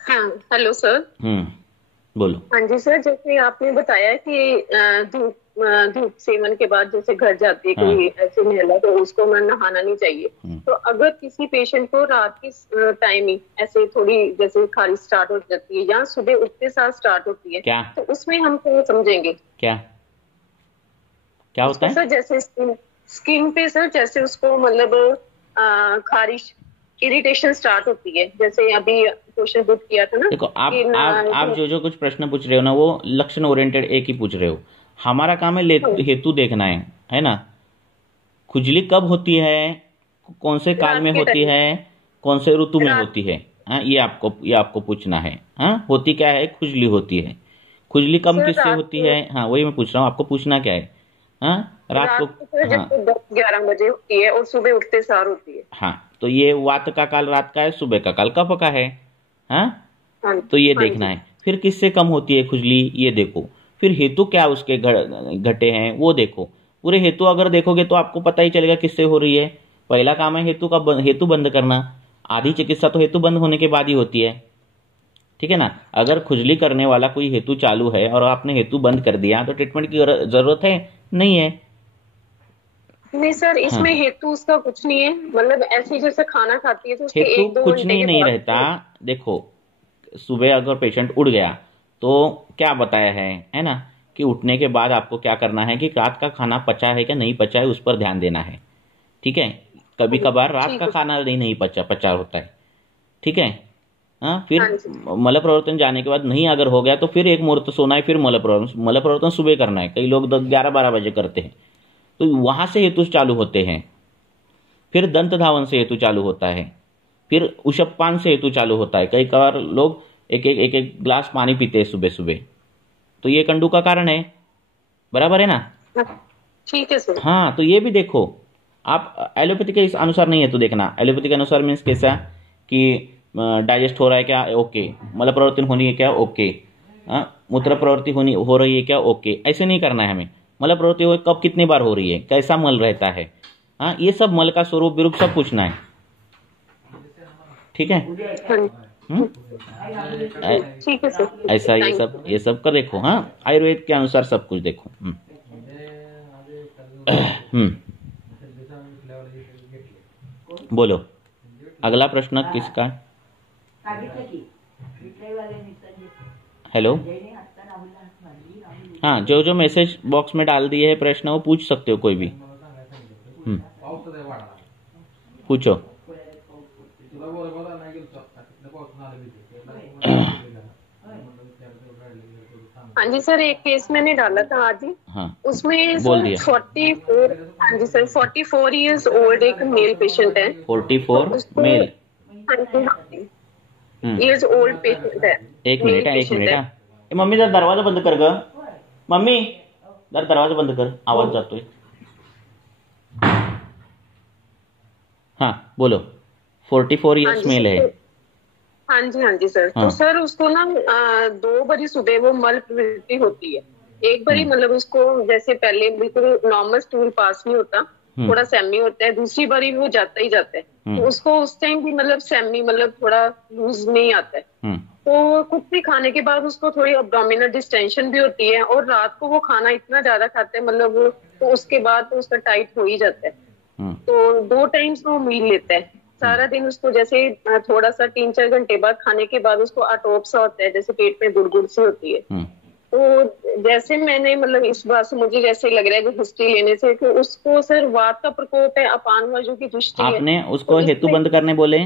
हाँ, हेलो सर। बोलो। हाँ जी सर, जैसे आपने बताया कि धूप सेवन के बाद जैसे घर जाती है कोई ऐसी महिला तो उसको नहाना नहीं चाहिए। तो अगर किसी पेशेंट को रात की टाइम ही ऐसे थोड़ी जैसे खारिश स्टार्ट हो जाती है या सुबह उठते साथ स्टार्ट होती है क्या? तो उसमें हम क्या समझेंगे? क्या क्या होता है सर? जैसे स्किन पे सर जैसे उसको मतलब खारिश इरिटेशन स्टार्ट होती है, जैसे अभी क्वेश्चन पुट किया था ना। देखो आप जो कुछ प्रश्न पूछ रहे हो ना वो लक्षण ओरिएंटेड एक ही पूछ रहे हो। हमारा काम है हेतु देखना है ना। खुजली कब होती है, कौन से काल में होती है, कौन से ऋतु में होती है, ये आपको पूछना है। होती क्या है? खुजली होती है। खुजली कब किससे होती है? वही मैं पूछ रहा हूँ, आपको पूछना क्या है? रात को 10-11 बजे होती है और सुबह उठते सार होती है। तो ये वात का काल रात का है, सुबह का काल कफ का है। तो ये देखना है। फिर किससे कम होती है खुजली, ये देखो। फिर हेतु क्या उसके घटे हैं वो देखो। पूरे हेतु अगर देखोगे तो आपको पता ही चलेगा किससे हो रही है। पहला काम है हेतु बंद करना। आधी चिकित्सा तो हेतु बंद होने के बाद ही होती है, ठीक है ना। अगर खुजली करने वाला कोई हेतु चालू है और आपने हेतु बंद कर दिया तो ट्रीटमेंट की जरूरत है नहीं है। नहीं सर, इसमें हेतु उसका कुछ नहीं है, मतलब ऐसे जैसे खाना खाती है तो उसके हेतु कुछ नहीं रहता। देखो सुबह अगर पेशेंट उठ गया तो क्या बताया है ना, कि उठने के बाद आपको क्या करना है कि रात का खाना पचा है क्या नहीं पचा है उस पर ध्यान देना है, ठीक है। कभी कभार रात का खाना नहीं पचा होता है, ठीक है। फिर मल प्रवर्तन जाने के बाद नहीं अगर हो गया तो फिर एक मुहूर्त सोना है, फिर मल प्रवर्तन सुबह करना है। कई लोग 11-12 बजे करते हैं, तो वहां से हेतु चालू होते हैं। फिर दंत धावन से हेतु चालू होता है, फिर उषपान से हेतु चालू होता है। कई बार लोग एक ग्लास पानी पीते हैं सुबह सुबह, तो ये कंडू का कारण है, बराबर है ना। ठीक है सर। तो ये भी देखो। आप एलोपैथी के अनुसार नहीं है तो देखना। एलोपैथी के अनुसार मीन्स कैसा कि डाइजेस्ट हो रहा है क्या, ओके। मल प्रवृत्ति होनी है क्या, ओके। मूत्र प्रवृत्ति हो रही है क्या, ओके। ऐसे नहीं करना है हमें। मल प्रवृत्ति कब कितनी बार हो रही है, कैसा मल रहता है, ये सब मल का स्वरूप विरूप सब पूछना है, ठीक है। ठीक है सर। ऐसा ये सब कर देखो। आयुर्वेद के अनुसार सब कुछ देखो। बोलो अगला प्रश्न किसका? हेलो। जो मैसेज बॉक्स में डाल दिए है प्रश्न वो पूछ सकते हो, कोई भी पूछो। हाँ जी सर, एक केस मैंने डाला था आज ही। उसमें 44 इयर्स ओल्ड एक मेल पेशेंट है। 44 मेल इयर्स ओल्ड पेशेंट है। एक मिनिट। मम्मी जरा दरवाजा बंद कर ग। मम्मी जरा दरवाजा बंद कर, आवाज जातोय। बोलो। 44 इयर्स मेल है। हाँ जी सर। तो सर उसको ना 2 बारी सुबह वो मल प्रवृत्ति होती है। एक बारी मतलब उसको जैसे पहले बिल्कुल नॉर्मल स्टूल पास नहीं होता, थोड़ा सेमी होता है। दूसरी बारी वो जाता ही जाता है, तो उसको उस टाइम भी मतलब सेमी मतलब थोड़ा लूज नहीं आता है। तो कुछ भी खाने के बाद उसको थोड़ी एब्डोमिनल डिस्टेंशन भी होती है, और रात को वो खाना इतना ज्यादा खाते हैं मतलब तो उसके बाद तो उसका टाइट हो ही जाता है। तो 2 टाइम्स वो मील लेता है सारा दिन। उसको जैसे थोड़ा सा 3-4 घंटे बाद खाने के बाद उसको अटोप सा होता है, जैसे पेट में गुड़गुड़ सी होती है। तो जैसे मैंने मतलब इस बात से मुझे जैसे लग रहा है कि हिस्ट्री लेने से कि उसको सर वात का प्रकोप है, अपान वायु की दृष्टि है। आपने उसको हेतु बंद करने बोले?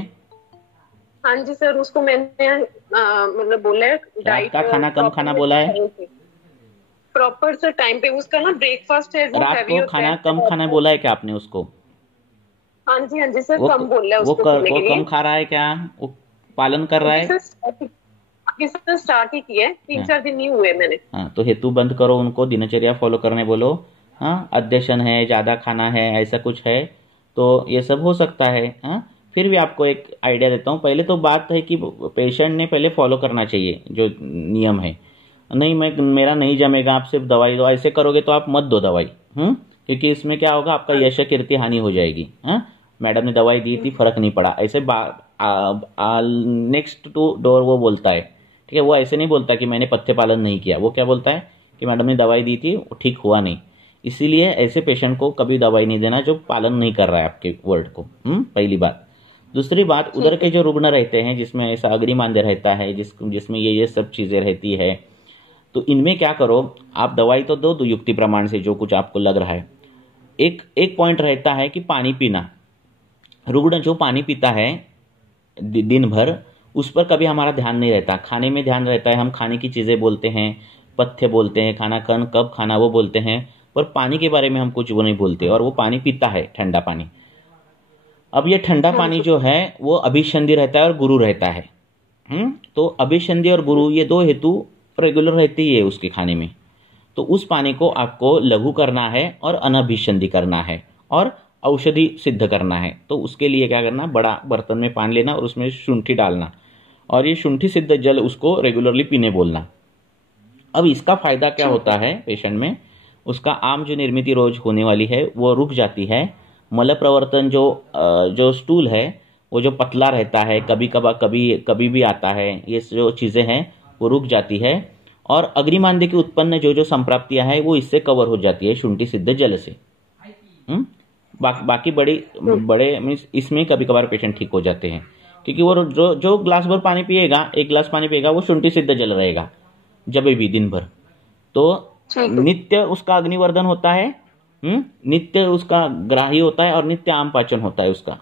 हाँ जी सर, उसको मैंने मतलब बोला है डाइट का खाना कम खाना बोला है, प्रॉपर सर टाइम पे। उसका ना ब्रेकफास्ट है वो रात को खाना कम खाना बोला है क्या आपने उसको? हाँ जी सर, कम बोल रहा है उसको। वो कम खा रहा है क्या, वो पालन कर रहा है? सर स्टार्ट ही किया है, 3-4 दिन नहीं हुए मैंने। तो हेतु बंद करो, उनको दिनचर्या फॉलो करने बोलो। अध्यशन है, ज्यादा खाना है, ऐसा कुछ है तो ये सब हो सकता है। फिर भी आपको एक आइडिया देता हूँ। पहले तो बात है कि पेशेंट ने पहले फॉलो करना चाहिए जो नियम है। नहीं मेरा नहीं जमेगा, आप सिर्फ दवाई दो, ऐसे करोगे तो आप मत दो दवाई। क्योंकि इसमें क्या होगा, आपका यश कीर्ति हानि हो जाएगी। मैडम ने दवाई दी थी, फर्क नहीं पड़ा, ऐसे नेक्स्ट टू डोर वो बोलता है, ठीक है। वो ऐसे नहीं बोलता कि मैंने पथ्य पालन नहीं किया, वो क्या बोलता है कि मैडम ने दवाई दी थी वो ठीक हुआ नहीं। इसीलिए ऐसे पेशेंट को कभी दवाई नहीं देना जो पालन नहीं कर रहा है आपके वर्ड को। पहली बात। दूसरी बात, उधर के जो रुग्ण रहते हैं जिसमें ऐसा अग्निमांद्य रहता है, जिसमें ये सब चीज़ें रहती है, तो इनमें क्या करो, आप दवाई तो दो युक्ति प्रमाण से जो कुछ आपको लग रहा है। एक पॉइंट रहता है कि पानी पीना। रुग्ण जो पानी पीता है दिन भर, उस पर कभी हमारा ध्यान नहीं रहता। खाने में ध्यान रहता है, हम खाने की चीज़ें बोलते हैं, पथ्य बोलते हैं, खाना कब खाना वो बोलते हैं, पर पानी के बारे में हम कुछ वो नहीं बोलते। और वो पानी पीता है ठंडा पानी। अब ये ठंडा पानी जो है वो अभिसंधि रहता है और गुरु रहता है। तो अभिसंधि और गुरु ये दो हेतु रेगुलर रहती है उसके खाने में। तो उस पानी को आपको लघु करना है और अनभिसंधि करना है और औषधि सिद्ध करना है। तो उसके लिए क्या करना, बड़ा बर्तन में पानी लेना और उसमें शुंठी डालना और ये शुंठी सिद्ध जल उसको रेगुलरली पीने बोलना। अब इसका फायदा क्या होता है पेशेंट में, उसका आम जो निर्मित रोज होने वाली है वो रुक जाती है। मल प्रवर्तन जो स्टूल है वो जो पतला रहता है, कभी भी आता है, ये जो चीज़ें हैं वो रुक जाती है। और अग्निमांद्य की उत्पन्न जो संप्राप्तियां हैं वो इससे कवर हो जाती है शुंठी सिद्ध जल से। बाकी बड़े मीन्स इसमें कभी कभार पेशेंट ठीक हो जाते हैं, क्योंकि वो जो ग्लास भर पानी पिएगा, 1 ग्लास पानी पिएगा, वो शुंठी सिद्ध जल रहेगा जब भी दिन भर। तो नित्य उसका अग्निवर्धन होता है, नित्य उसका ग्राही होता है और नित्य आम पाचन होता है उसका।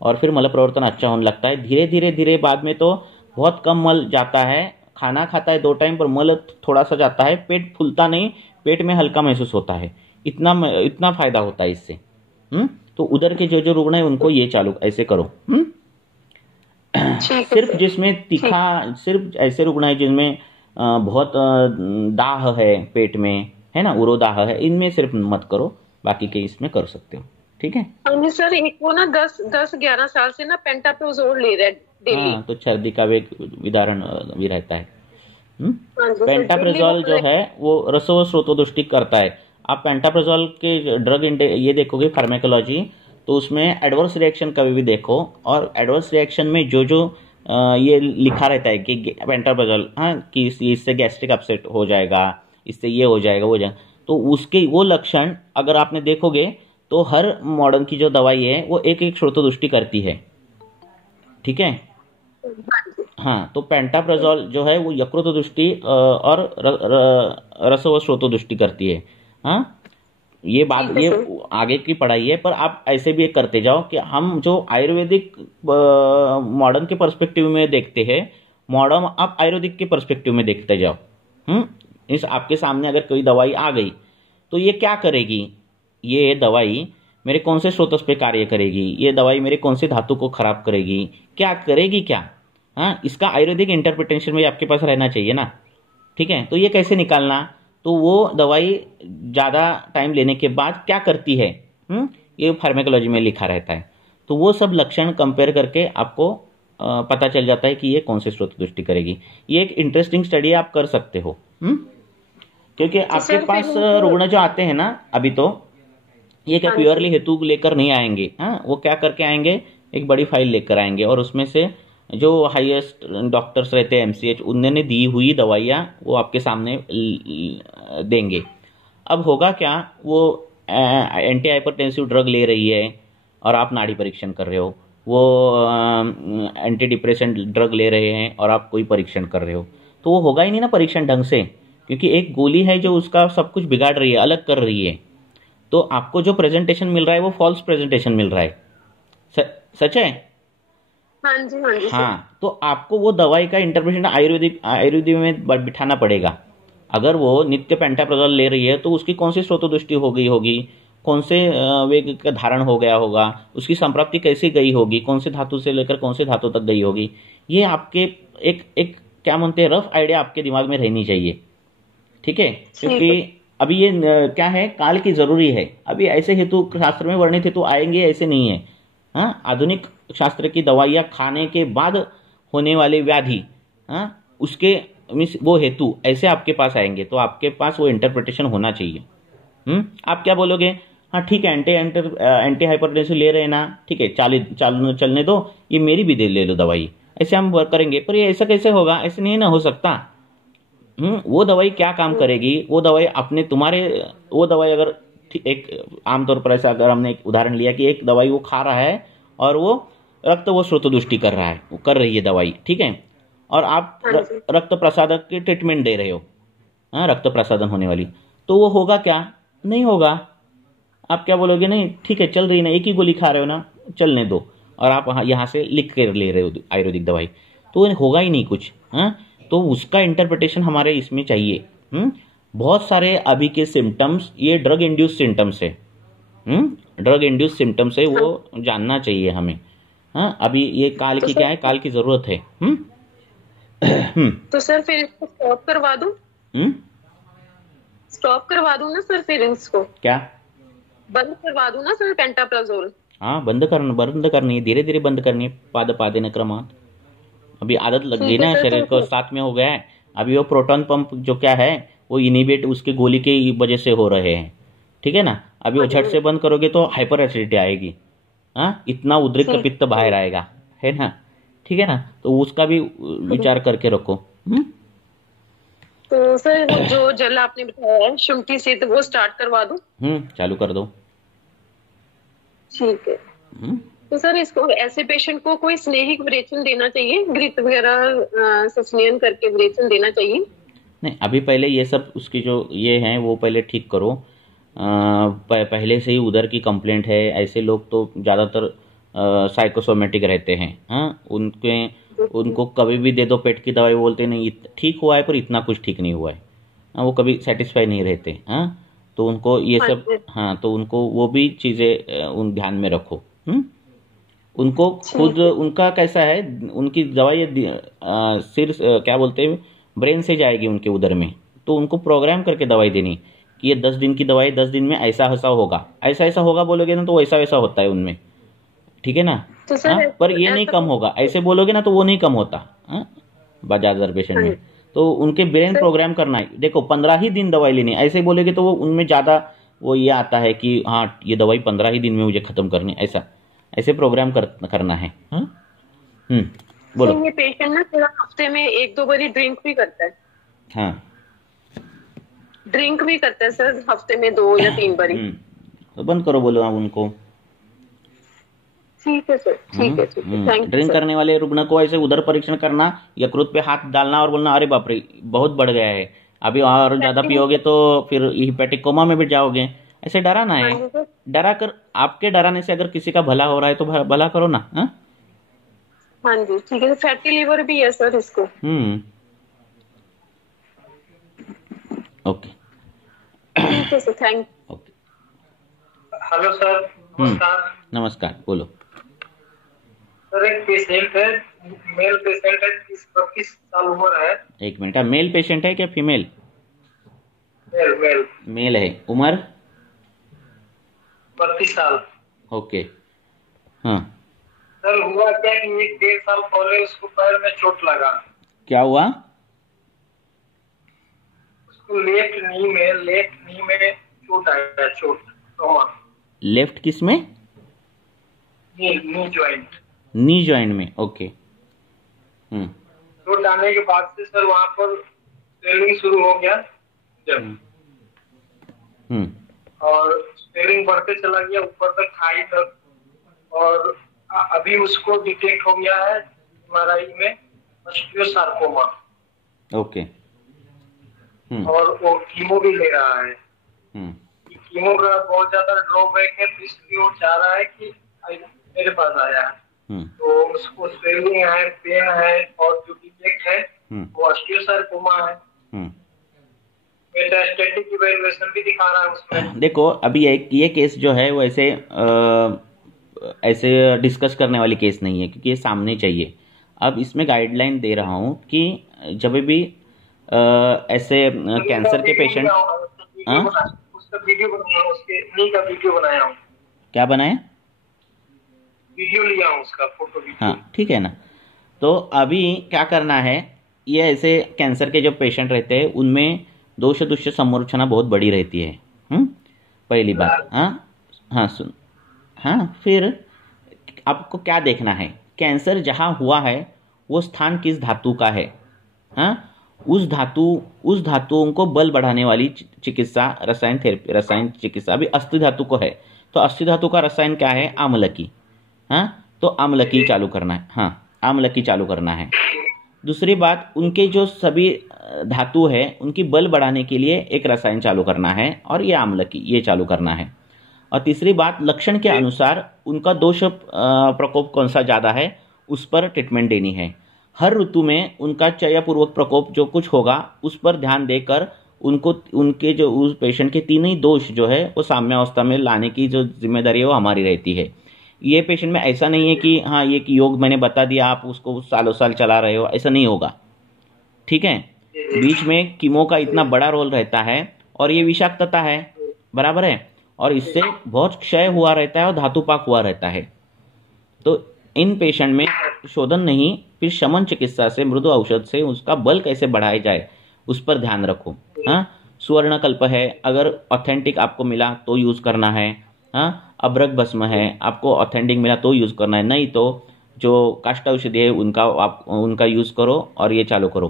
और फिर मल प्रवर्तन अच्छा होने लगता है। धीरे धीरे बाद में तो बहुत कम मल जाता है। खाना खाता है 2 टाइम पर मल थोड़ा सा जाता है, पेट फूलता नहीं, पेट में हल्का महसूस होता है। इतना फायदा होता है इससे। तो उधर के जो रुग्ण है उनको ये चालू ऐसे करो। सिर्फ जिसमें तीखा, सिर्फ ऐसे रुग्ण है जिनमें बहुत दाह है पेट में, है ना, उरोदाह है, इनमें सिर्फ मत करो, बाकी के इसमें कर सकते हो। ठीक है। सर एक वो ना 10-11 साल से ना पेंटाप्रोजोल ले रहे हैं डेली। हाँ, तो छर्दी का विदारण भी रहता है। पेंटाप्रोजोल जो है वो रसो स्रोतोदुष्टि करता है। आप पेंटाप्रोजोल के ड्रग ये देखोगे फार्मेकोलॉजी, तो उसमें एडवर्स रिएक्शन कभी भी देखो, और एडवर्स रिएक्शन में जो ये लिखा रहता है कि पेंटाप्रोजोल, कि इससे गैस्ट्रिक अपसेट हो जाएगा, इससे ये हो जाएगा, वो हो जाएगा, तो उसके वो लक्षण अगर आपने देखोगे तो हर मॉडर्न की जो दवाई है वो एक श्रोतोदुष्टि करती है। ठीक है। हाँ, तो पेंटाप्रोजोल जो है वो यकृतोदुष्टि और रसो श्रोतोदुष्टि करती है। हाँ, ये बात ये आगे की पढ़ाई है, पर आप ऐसे भी करते जाओ कि हम जो आयुर्वेदिक मॉडर्न के पर्सपेक्टिव में देखते हैं, मॉडर्न आप आयुर्वेदिक के पर्सपेक्टिव में देखते जाओ। इस आपके सामने अगर कोई दवाई आ गई तो ये क्या करेगी, ये दवाई मेरे कौन से स्रोत पे कार्य करेगी, ये दवाई मेरे कौन से धातु को खराब करेगी, क्या करेगी क्या। हाँ, इसका आयुर्वेदिक इंटरप्रिटेशन में आपके पास रहना चाहिए ना। ठीक है। तो ये कैसे निकालना, तो वो दवाई ज़्यादा टाइम लेने के बाद क्या करती है, ये फार्मेकोलॉजी में लिखा रहता है। तो वो सब लक्षण कंपेयर करके आपको पता चल जाता है कि ये कौन से स्रोत दृष्टि करेगी। ये एक इंटरेस्टिंग स्टडी आप कर सकते हो। क्योंकि आपके पास रुग्ण जो आते हैं ना अभी, तो ये क्या प्योरली हेतु लेकर नहीं आएंगे। हाँ, वो क्या करके आएंगे, एक बड़ी फाइल लेकर आएंगे और उसमें से जो हाईएस्ट डॉक्टर्स रहते हैं MCH, उन्होंने दी हुई दवाइयाँ वो आपके सामने देंगे। अब होगा क्या, वो एंटी हाइपरटेंसिव ड्रग ले रही है और आप नाड़ी परीक्षण कर रहे हो, वो एंटी डिप्रेसेंट ड्रग ले रहे हैं और आप कोई परीक्षण कर रहे हो, तो वो होगा ही नहीं ना परीक्षण ढंग से, क्योंकि एक गोली है जो उसका सब कुछ बिगाड़ रही है, अलग कर रही है। तो आपको जो प्रेजेंटेशन मिल रहा है वो फॉल्स प्रेजेंटेशन मिल रहा है। सच है। हाँ जी। हाँ, तो आपको वो दवाई का इंटरप्रिटेशन आयुर्वेदिक में बिठाना पड़ेगा। अगर वो नित्य पेंटाप्रोजोल ले रही है तो उसकी कौन सी स्रोतोदृष्टि हो गई होगी, कौन से वेग का धारण हो गया होगा, उसकी संप्राप्ति कैसे गई होगी, कौन से धातु से लेकर कौन से धातु तक गई होगी, ये आपके एक क्या मानते हैं रफ आइडिया आपके दिमाग में रहनी चाहिए। ठीक है। क्योंकि अभी ये क्या है, काल की जरूरी है। अभी ऐसे हेतु शास्त्र में वर्णित हेतु आएंगे, ऐसे नहीं है। हाँ, आधुनिक शास्त्र की दवाइयाँ खाने के बाद होने वाले व्याधि, हाँ, उसके मीन्स वो हेतु ऐसे आपके पास आएंगे, तो आपके पास वो इंटरप्रिटेशन होना चाहिए। आप क्या बोलोगे, हाँ ठीक है, एंटी हाइपरटेंसिव ले रहे हैं ना, ठीक है, चलने दो, ये मेरी भी ले लो दवाई, ऐसे हम वर्क करेंगे, पर ये ऐसा कैसे होगा, ऐसे नहीं ना हो सकता। वो दवाई क्या काम करेगी, वो दवाई अपने तुम्हारे, वो दवाई अगर एक आमतौर पर ऐसा अगर हमने एक उदाहरण लिया कि एक दवाई वो खा रहा है और वो रक्त वो स्रोतदुष्टि कर रहा है, वो कर रही है दवाई, ठीक है, और आप रक्त प्रसादक की ट्रीटमेंट दे रहे हो, रक्त प्रसादन होने वाली, तो वो होगा क्या, नहीं होगा। आप क्या बोलोगे, नहीं ठीक है चल रही ना, एक ही गोली खा रहे हो ना, चलने दो, और आप यहाँ से लिख कर ले रहे हो आयुर्वेदिक दवाई, तो होगा ही नहीं कुछ। तो उसका इंटरप्रिटेशन हमारे इसमें चाहिए। बहुत सारे अभी के सिम्टम्स ये ड्रग इंड्यूस सिम्टम्स है, ड्रग इंड्यूस सिम्टम्स है, वो जानना चाहिए हमें। अभी ये काल की क्या है, काल की जरूरत है। तो सर फिर इसको स्टॉप करवा दूं? स्टॉप करवा दूं ना सर, फिर इसको क्या बंद करवा दूं ना सर, पेंटाप्राजोल? हाँ, बंद करनी है, धीरे धीरे बंद करनी है, पादे क्रमात। अभी आदत लग गई ना, शरीर को साथ में हो गया है। अभी वो प्रोटॉन पंप जो क्या है वो इनिबिट उसके गोली के वजह से हो रहे हैं, ठीक है ना। अभी वो झट से बंद करोगे तो हाइपर एसिडिटी आएगी, इतना उद्रिक्त पित्त बाहर आएगा, है ना, ठीक है ना, तो उसका भी विचार करके रखो। तो सर जो जल आपने बताया है शुंठी से, तो वो स्टार्ट करवा दूं? चालू कर दो। ठीक है। तो सर इसको ऐसे पेशेंट को कोई स्नेहिक विरेचन देना चाहिए, घृत वगैरह संस्लेहन करके विरेचन देना चाहिए? नहीं, अभी पहले ये सब उसकी जो ये हैं वो पहले ठीक करो। पहले से ही उधर की कंप्लेंट है, ऐसे लोग तो ज़्यादातर साइकोसोमेटिक रहते हैं। उनको कभी भी दे दो पेट की दवाई, बोलते नहीं ठीक हुआ है पर इतना कुछ ठीक नहीं हुआ है, वो कभी सेटिस्फाई नहीं रहते। तो उनको ये सब, तो उनको वो भी चीज़ें उन ध्यान में रखो। उनको खुद उनका कैसा है, उनकी दवाई सिर क्या बोलते हैं ब्रेन से जाएगी उनके उधर में, तो उनको प्रोग्राम करके दवाई देनी कि ये 10 दिन की दवाई 10 दिन में ऐसा ऐसा होगा बोलोगे ना, तो वैसा होता है उनमें, ठीक है ना। तो पर ये नहीं कम होगा, ऐसे बोलोगे ना तो वो नहीं कम होता ज्यादातर पेशेंट में। तो उनके ब्रेन प्रोग्राम करना है, देखो 15 ही दिन दवाई लेनी, ऐसे बोलोगे तो वो उनमें ज़्यादा वो ये आता है कि हाँ ये दवाई 15 ही दिन में मुझे खत्म करनी, ऐसे प्रोग्राम करना है। बोलो। ये पेशेंट ना थोड़ा हफ्ते में 1-2 बार ड्रिंक भी करता है। हाँ, ड्रिंक भी करता है सर, हफ्ते में 2 या 3 बार। तो बंद करो बोलो आप उनको। ठीक है सर, ठीक है, थैंक यू। ड्रिंक करने वाले रुग्ण को ऐसे उधर परीक्षण करना, यकृत पे हाथ डालना और बोलना अरे बाप रे बहुत बढ़ गया है, अभी और ज्यादा पियोगे तो फिर हिपैटिक कोमा में भी जाओगे, ऐसे डराना है। डरा कर, आपके डराने से अगर किसी का भला हो रहा है तो भला करो ना। हाँ जी, ठीक है। फैटी लीवर भी है सर इसको। ओके, ठीक है sir, thank you. Okay, hello sir, नमस्कार। नमस्कार, बोलो। सर एक पेशेंट है, मेल पेशेंट है, 30-32 साल उम्र है। एक मिनट, मेल पेशेंट है क्या फीमेल? मेल है, उम्र 32 साल। ओके, हाँ सर हुआ क्या कि 1-1.5 साल पहले उसको पैर में चोट लगा। क्या हुआ? उसको लेफ्ट नी में चोट आया, ट्रॉमा। लेफ्ट किस में? नी जॉइंट में। ओके। चोट आने के बाद से सर वहाँ पर स्वेलिंग शुरू हो गया जब, और स्वेलिंग बढ़ते चला गया ऊपर तक, थाई तक, और अभी उसको डिटेक्ट हो गया है एमआरआई में ऑस्टियोसार्कोमा। ओके। और वो कीमो भी ले रहा है। कीमो का बहुत ज्यादा ड्रॉबैक है, तो इसलिए वो चाह रहा है कि मेरे पास आया है। तो उसको स्वेलिंग है, पेन है, और जो डिटेक्ट है वो ऑस्टियोसार्कोमा है। मेटास्टैटिक इवैल्यूएशन भी दिखा रहा है उसमें। देखो अभी ये केस जो है वो ऐसे डिस्कस करने वाली केस नहीं है, क्योंकि ये सामने चाहिए। अब इसमें गाइडलाइन दे रहा हूँ कि जब भी ऐसे कैंसर के पेशेंट, उसका वीडियो बनाया, उसके नी का वीडियो बनाया हूँ। क्या बनाया? वीडियो लिया हूँ उसका, फोटो वीडियो। हाँ ठीक है ना। तो अभी क्या करना है, ये ऐसे कैंसर के जो पेशेंट रहते हैं उनमें दोष दुष्य समूर्छना बहुत बड़ी रहती है। पहली बात। सुन। फिर आपको क्या देखना है, कैंसर जहाँ हुआ है वो स्थान किस धातु का है, हाँ, उस धातुओं को बल बढ़ाने वाली चिकित्सा, रसायन थेरेपी, रसायन चिकित्सा। अभी अस्थि धातु को है तो अस्थि धातु का रसायन क्या है, आम्लकी, हाँ, तो आम्लकी चालू करना है, हाँ, आम्लकी चालू करना है। दूसरी बात, उनके जो सभी धातु है उनकी बल बढ़ाने के लिए एक रसायन चालू करना है और ये आम्लकी, ये चालू करना है। और तीसरी बात, लक्षण के अनुसार उनका दोष प्रकोप कौन सा ज़्यादा है उस पर ट्रीटमेंट देनी है। हर ऋतु में उनका चयपूर्वक प्रकोप जो कुछ होगा उस पर ध्यान देकर उनको, उनके जो उस पेशेंट के तीन ही दोष जो है वो साम्यावस्था में लाने की जो जिम्मेदारी है वो हमारी रहती है। ये पेशेंट में ऐसा नहीं है कि हाँ ये कि योग मैंने बता दिया आप उसको सालों साल चला रहे हो, ऐसा नहीं होगा, ठीक है। बीच में कीमो का इतना बड़ा रोल रहता है और ये विषाक्तता है, बराबर है, और इससे बहुत क्षय हुआ रहता है और धातुपाक हुआ रहता है। तो इन पेशेंट में शोधन नहीं, फिर शमन चिकित्सा से, मृदु औषध से उसका बल कैसे बढ़ाया जाए उस पर ध्यान रखो, हाँ। सुवर्णकल्प है, अगर ऑथेंटिक आपको मिला तो यूज़ करना है, हाँ। अभ्रक भस्म है, आपको ऑथेंटिक मिला तो यूज़ करना है, नहीं तो जो काष्ठ औषधि है उनका यूज़ करो और ये चालू करो,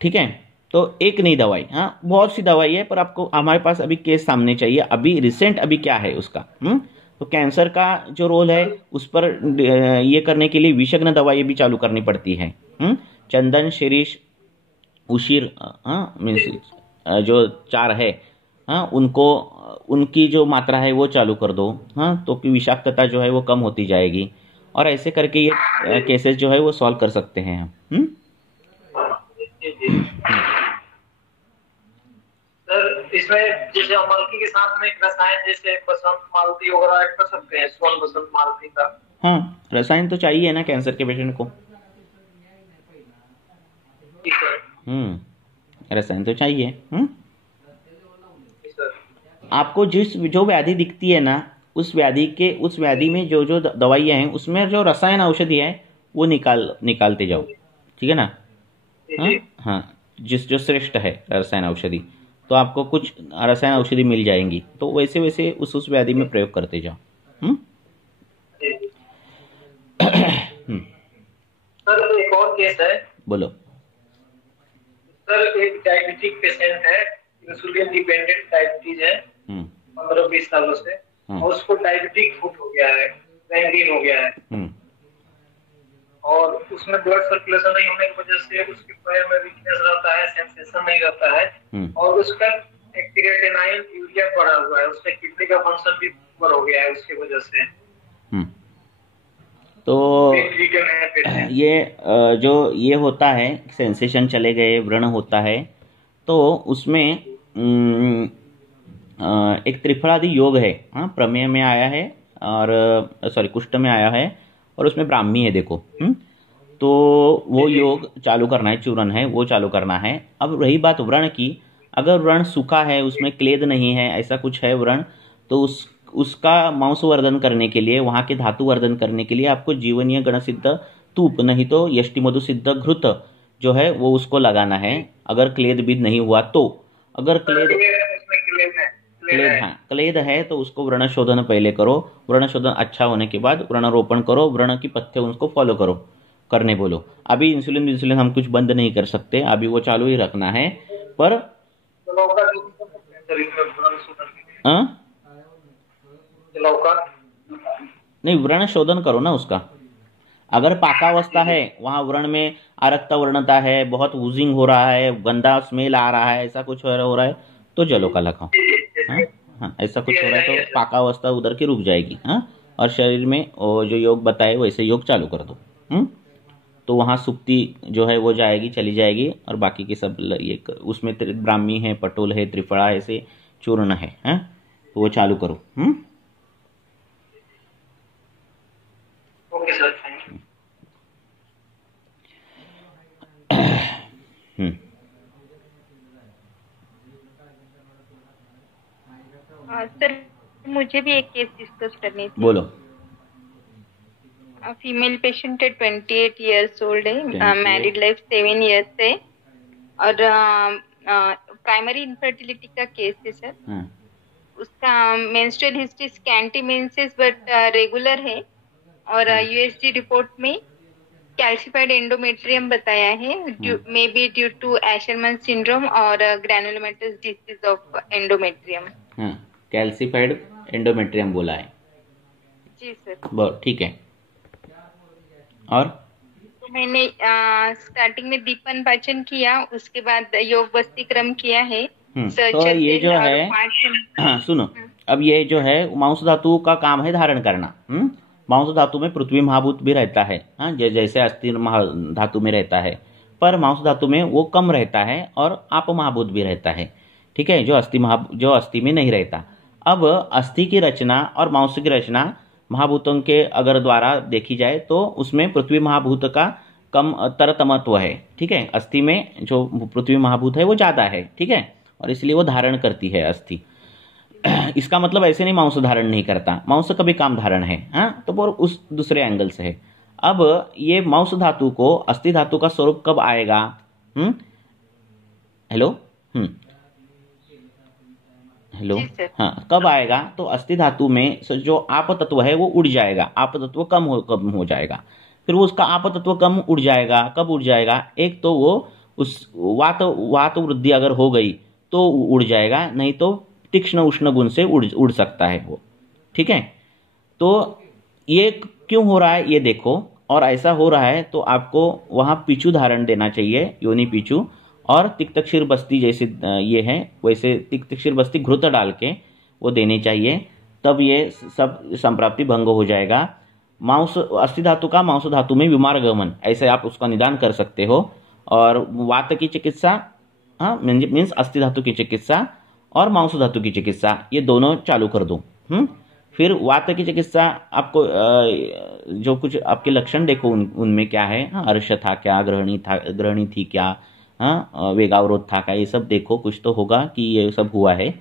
ठीक है। तो एक नहीं दवाई, हाँ, बहुत सी दवाई है, पर आपको हमारे पास अभी केस सामने चाहिए, अभी रिसेंट अभी क्या है उसका। तो कैंसर का जो रोल है उस पर ये करने के लिए विषग्न दवाई भी चालू करनी पड़ती है। चंदन, शिरीष, उशीर, हाँ, मीन्स जो 4 है, हाँ, उनको उनकी जो मात्रा है वो चालू कर दो, हाँ, तो विषाक्तता जो है वो कम होती जाएगी और ऐसे करके ये केसेस जो है वो सॉल्व कर सकते हैं हम। सर इसमें जैसे अमलकी के साथ में एक रसायन जैसे बसंत मालती वगैरह ऐड कर सकते हैं, स्वर्ण बसंत मालती का। हाँ, रसायन तो चाहिए ना कैंसर के पेशेंट को, रसायन तो चाहिए। आपको जो व्याधि दिखती है ना उस व्याधि में जो जो दवाइयाँ हैं उसमें जो रसायन औषधि है वो निकालते जाओ, ठीक है ना, हाँ, जो श्रेष्ठ है रसायन औषधि, तो आपको कुछ रसायन औषधि मिल जाएंगी, तो वैसे वैसे उस व्याधि में प्रयोग करते जाओ। सर एक और केस है। बोलो। सर एक डायबिटिक पेशेंट है, इंसुलिन डिपेंडेंट डायबिटीज है 15-20 सालों से, और उसको डायबिटिक फुट हो गया है, गैंग्रीन हो गया है, और उसमें ब्लड सर्कुलेशन नहीं होने की वजह से उसके पैर में वीकनेस रहता है, सेंसेशन नहीं रहता है, और उसका क्रिएटिनाइन यूरिया बढ़ा हुआ है, उससे किडनी का फंक्शन भी ऊपर हो गया है उसकी वजह से। तो ये जो ये होता है सेंसेशन चले गए, व्रण होता है, तो उसमें एक त्रिफलादि योग है, हाँ, प्रमेय में आया है और कुष्ठ में आया है और उसमें ब्राह्मी है, देखो। तो वो योग चालू करना है, चूर्ण है वो चालू करना है। अब रही बात व्रण की, अगर व्रण सूखा है, उसमें क्लेद नहीं है, ऐसा कुछ है व्रण, तो उसका मांसवर्धन करने के लिए, वहाँ के धातु वर्धन करने के लिए आपको जीवनीय गणसिद्ध तूप, नहीं तो यष्टि मधु सिद्ध घृत जो है वो उसको लगाना है, अगर क्लेद भी नहीं हुआ तो। अगर क्लेद है तो उसको व्रण शोधन पहले करो, व्रण शोधन अच्छा होने के बाद व्रणारोपण करो, व्रण की पथ्य उसको फॉलो करने बोलो। अभी इंसुलिन हम कुछ बंद नहीं कर सकते, अभी वो चालू ही रखना है, पर नहीं, व्रण शोधन करो ना उसका। अगर पाकावस्था है, वहाँ व्रण में आरक्त वर्णता है, बहुत वूजिंग हो रहा है, गंदा स्मेल आ रहा है, ऐसा कुछ हो रहा है तो जलो का लगाओ, हाँ, ऐसा कुछ हो रहा है तो पाकावस्था उधर की रुक जाएगी, हाँ, और शरीर में जो योग बताए वैसे योग चालू कर दो, तो वहाँ सुक्ति जो है वो जाएगी, चली जाएगी, और बाकी के सब ये उसमें ब्राह्मी है, पटोल है, त्रिफला ऐसे चूर्ण है, तो वो चालू करो। Okay sir, thank you. Sir मुझे भी एक केस डिस्कस करनी थी। बोलो। फीमेल पेशेंट है, 28 इयर्स ओल्ड है, मैरिड लाइफ 7 इयर्स है, और प्राइमरी इनफर्टिलिटी का केस है सर। उसका menstrual history scanty menses but regular है, और यूएसजी रिपोर्ट में कैल्सिफाइड एंडोमेट्रियम बताया है, may be due to Asherman syndrome और granulomatous disease of endometrium. Calcified endometrium बोला है जी सर। बहुत ठीक है। और तो मैंने स्टार्टिंग में दीपन पाचन किया, उसके बाद योग बस्ती क्रम किया है। तो ये जो है सुनो, अब ये जो है मांस धातु का काम है धारण करना। मांस धातु में पृथ्वी महाभूत भी रहता है, जैसे अस्थि धातु में रहता है, पर मांस धातु में वो कम रहता है और आप महाभूत भी रहता है। ठीक है, जो अस्थि में नहीं रहता। अब अस्थि की रचना और मांस की रचना महाभूतों के अगर द्वारा देखी जाए तो उसमें पृथ्वी महाभूत का कम तरतमत्व है। ठीक है, अस्थि में जो पृथ्वी महाभूत है वो ज्यादा है। ठीक है, और इसलिए वो धारण करती है अस्थि। इसका मतलब ऐसे नहीं मांस धारण नहीं करता, मांस का भी काम धारण है। तो वो उस दूसरे एंगल से है। अब ये मांस धातु को अस्थि धातु का स्वरूप कब आएगा? हेलो हेलो, हाँ, कब आएगा? तो अस्थि धातु में जो आप तत्व है वो उड़ जाएगा, आप तत्व कम हो जाएगा। फिर वो उसका आप तत्व कम उड़ जाएगा। कब उड़ जाएगा? एक तो वो उस वात वृद्धि अगर हो गई तो उड़ जाएगा, नहीं तो तीक्ष्ण उष्ण गुण से उड़ सकता है वो। ठीक है, तो ये क्यों हो रहा है ये देखो। और ऐसा हो रहा है तो आपको वहाँ पीछू धारण देना चाहिए, योनि पीछू, और तिक्तक्षीर बस्ती जैसे ये है वैसे तिक्तक्षीर बस्ती घृत डाल के वो देने चाहिए, तब ये सब संप्राप्ति भंग हो जाएगा। मांस अस्थि धातु का मांस धातु में विमार्गमन, ऐसे आप उसका निदान कर सकते हो। और वात की चिकित्सा, मीन्स अस्थि धातु की चिकित्सा और मांस धातु की चिकित्सा, ये दोनों चालू कर दो। फिर वात की चिकित्सा आपको जो कुछ आपके लक्षण देखो उनमें क्या है। अर्श था क्या, ग्रहणी थी क्या, वेगावरोध था क्या, ये सब देखो, कुछ तो होगा कि ये सब हुआ है।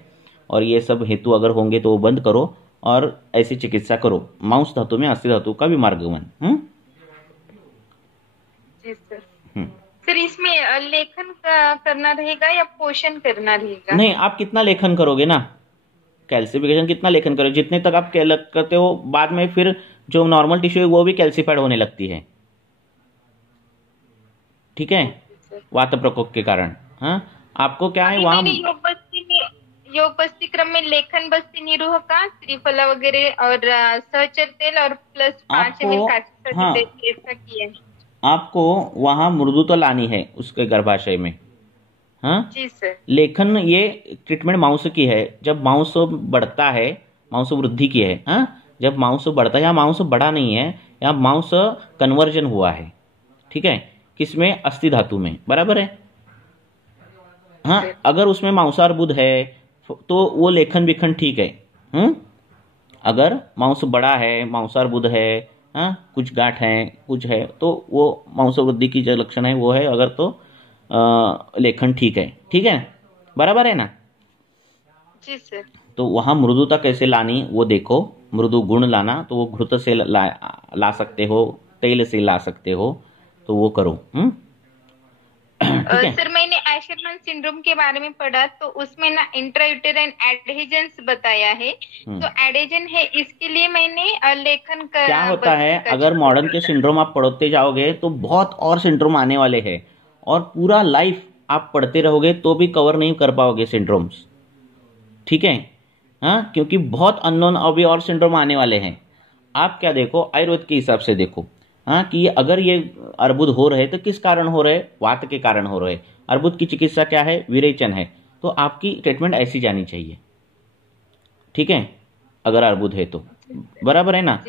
और ये सब हेतु अगर होंगे तो वो बंद करो और ऐसी चिकित्सा करो। मांस धातु में अस्थि धातु का विमार्गमन। जी सर। सर इसमें लेखन करना रहेगा या पोषण करना रहेगा? नहीं, आप कितना लेखन करोगे ना, कैल्सिफिकेशन कितना लेखन करोगे, जितने तक आप करते हो, बाद में फिर जो नॉर्मल टिश्यू है वो भी कैल्सिफाइड होने लगती है। ठीक है, वात प्रकोप के कारण। आपको क्या है वहाँ योग बस्ती क्रम में लेखन बस्ती निरूह का त्रिफला वगैरह और सहचर तेल और प्लस 5 ml ऐसा किया है। आपको वहाँ मृदुता लानी है उसके गर्भाशय में। जी सर। लेखन ये ट्रीटमेंट मांस की है। जब मांस बढ़ता है, मांस वृद्धि की है। जब मांस बढ़ता है, या मांस बढ़ा नहीं है, या मांस कन्वर्जन हुआ है। ठीक है, किसमें? अस्थि धातु में, बराबर है। अगर उसमें मांसार्बुद है तो वो लेखन विखन ठीक है। अगर मांस बड़ा है, मांसार्बुद है, कुछ गांठ है, कुछ है, तो वो मांस वृद्धि की जो लक्षण है वो है, अगर तो लेखन ठीक है। ठीक है, बराबर है ना? जी सर। तो वहाँ मृदुता कैसे लानी वो देखो। मृदु गुण लाना तो वो घृत से ला सकते हो, तेल से ला सकते हो, तो वो करो। सर मैंने एशरमन सिंड्रोम के बारे में पढ़ा, तो उसमें ना इंट्रायूटेराइन एडहेजेंस बताया है। तो एडहेजन है, इसके लिए मैंने लेखन कर क्या होता है, अगर मॉडर्न के सिंड्रोम आप पढ़ते जाओगे तो बहुत और सिंड्रोम आने वाले हैं, और पूरा लाइफ आप पढ़ते रहोगे तो भी कवर नहीं कर पाओगे सिंड्रोम्स। ठीक है, क्योंकि बहुत अननोन अभी और सिंड्रोम आने वाले हैं। आप क्या देखो, आयुर्वेद के हिसाब से देखो कि अगर ये अर्बुद हो रहे तो किस कारण हो रहे? वात के कारण हो रहे। अर्बुद की चिकित्सा क्या है? विरेचन है। तो आपकी ट्रीटमेंट ऐसी जानी चाहिए। ठीक है, अगर अर्बुद है तो, बराबर है ना?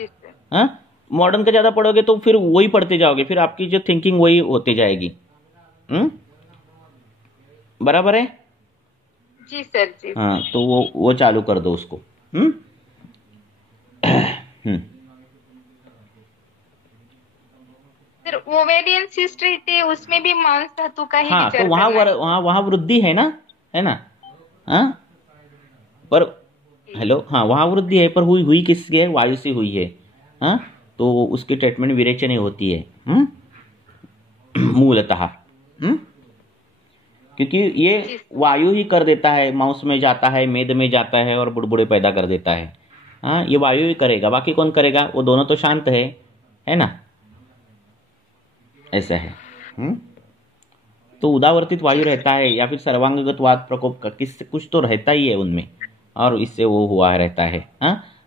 मॉडर्न का ज्यादा पढ़ोगे तो फिर वही पढ़ते जाओगे, फिर आपकी जो थिंकिंग वही होती जाएगी। बराबर है? जी सर जी। तो वो चालू कर दो उसको। ओवेरियन सिस्ट रहती है, उसमें भी मांस धातु का ही तो वहाँ वृद्धि है ना? पर हेलो, वहाँ वृद्धि है, पर हुई किसकी है? वायु से हुई है। तो उसकी ट्रीटमेंट विरेचन ही होती है मूलतः। क्योंकि ये वायु ही कर देता है, मांस में जाता है, मेद में जाता है और बुड़बुड़े पैदा कर देता है। ये वायु ही करेगा, बाकी कौन करेगा? वो दोनों तो शांत है, है ना, ऐसा है। तो उदावर्तित वायु रहता है या फिर सर्वांगगत वात प्रकोप का किससे कुछ तो रहता ही है उनमें, और इससे वो हुआ रहता है।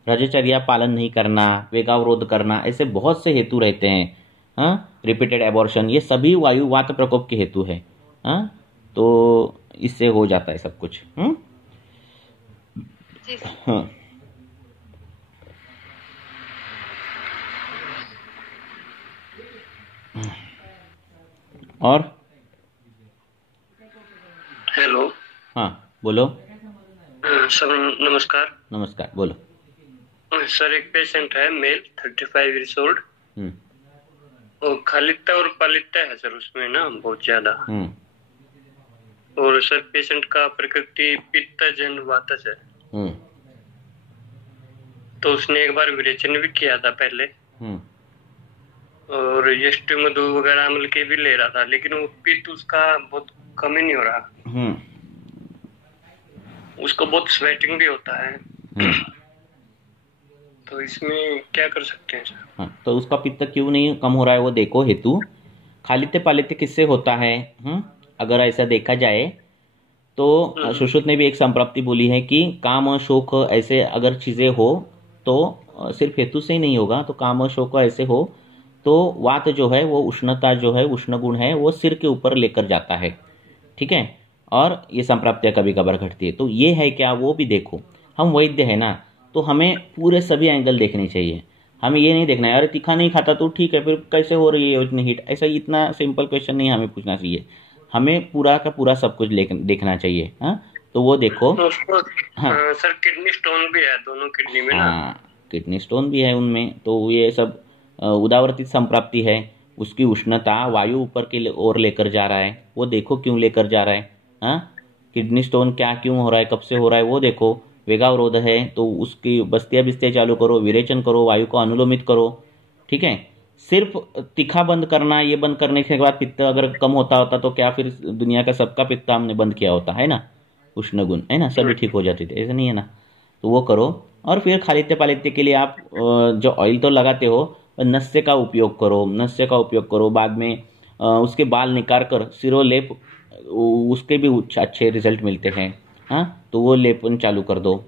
रजचर्या पालन नहीं करना, वेगावरोध करना, ऐसे बहुत से हेतु रहते हैं। रिपीटेड एबॉर्शन, ये सभी वायु वात प्रकोप के हेतु है। तो इससे हो जाता है सब कुछ। हाँ, और हेलो। हाँ बोलो। सर नमस्कार। नमस्कार, बोलो। सर एक पेशेंट है, मेल 35 ईयर्स ओल्ड, और खालित्ता और पालित्ता है सर उसमें ना बहुत ज्यादा। और सर पेशेंट का प्रकृति पित्तजन्य वातज है। तो उसने एक बार विरेचन भी किया था पहले, और यष्टि मधु वगैरह मिल के भी ले रहा था, लेकिन वो पित्त उसका बहुत कम ही नहीं हो रहा। उसको बहुत स्वेटिंग भी होता है। तो इसमें क्या कर सकते हैं सर? हाँ, तो उसका पित्त क्यों नहीं कम हो रहा है वो देखो हेतु। खालित्य पालित्य किससे होता है? अगर ऐसा देखा जाए तो सुश्रुत ने भी एक संप्राप्ति बोली है कि काम शोक ऐसे अगर चीजें हो तो सिर्फ हेतु से ही नहीं होगा। तो काम शोक ऐसे हो तो वात जो है वो उष्णता जो है, उष्ण गुण है, वो सिर के ऊपर लेकर जाता है। ठीक है, और ये संप्राप्तियां कभी कभार घटती है। तो ये है क्या, वो भी देखो। हम वैद्य है ना, तो हमें पूरे सभी एंगल देखने चाहिए। हमें ये नहीं देखना है अरे तीखा नहीं खाता तो ठीक है, फिर कैसे हो रही है इतनी हीट, ऐसा इतना सिंपल क्वेश्चन नहीं हमें पूछना चाहिए। हमें पूरा का पूरा सब कुछ देखना चाहिए। तो वो देखो। हाँ सर, किडनी स्टोन भी है दोनों किडनी में ना। हाँ, किडनी स्टोन भी है उनमें। तो ये सब उदावर्तित संप्राप्ति है। उसकी उष्णता वायु ऊपर की ओर लेकर जा रहा है, वो देखो क्यों लेकर जा रहा है। किडनी स्टोन क्या क्यों हो रहा है, कब से हो रहा है वो देखो। वेगावरोध है तो उसकी बस्तियां बिस्तियां चालू करो, विरेचन करो, वायु को अनुलोमित करो। ठीक है, सिर्फ तीखा बंद करना, ये बंद करने के बाद पित्त अगर कम होता तो क्या फिर दुनिया का सबका पित्त हमने बंद किया होता है ना, उष्ण गुण है ना, सभी ठीक हो जाते थे, ऐसा नहीं है ना। तो वो करो। और फिर खालित्य पालित्य के लिए आप जो ऑयल तो लगाते हो, नस्य का उपयोग करो, नस्य का उपयोग करो। बाद में उसके बाल निकाल कर सिरोलेप, उसके भी अच्छे रिजल्ट मिलते हैं। तो वो लेपन चालू कर दो।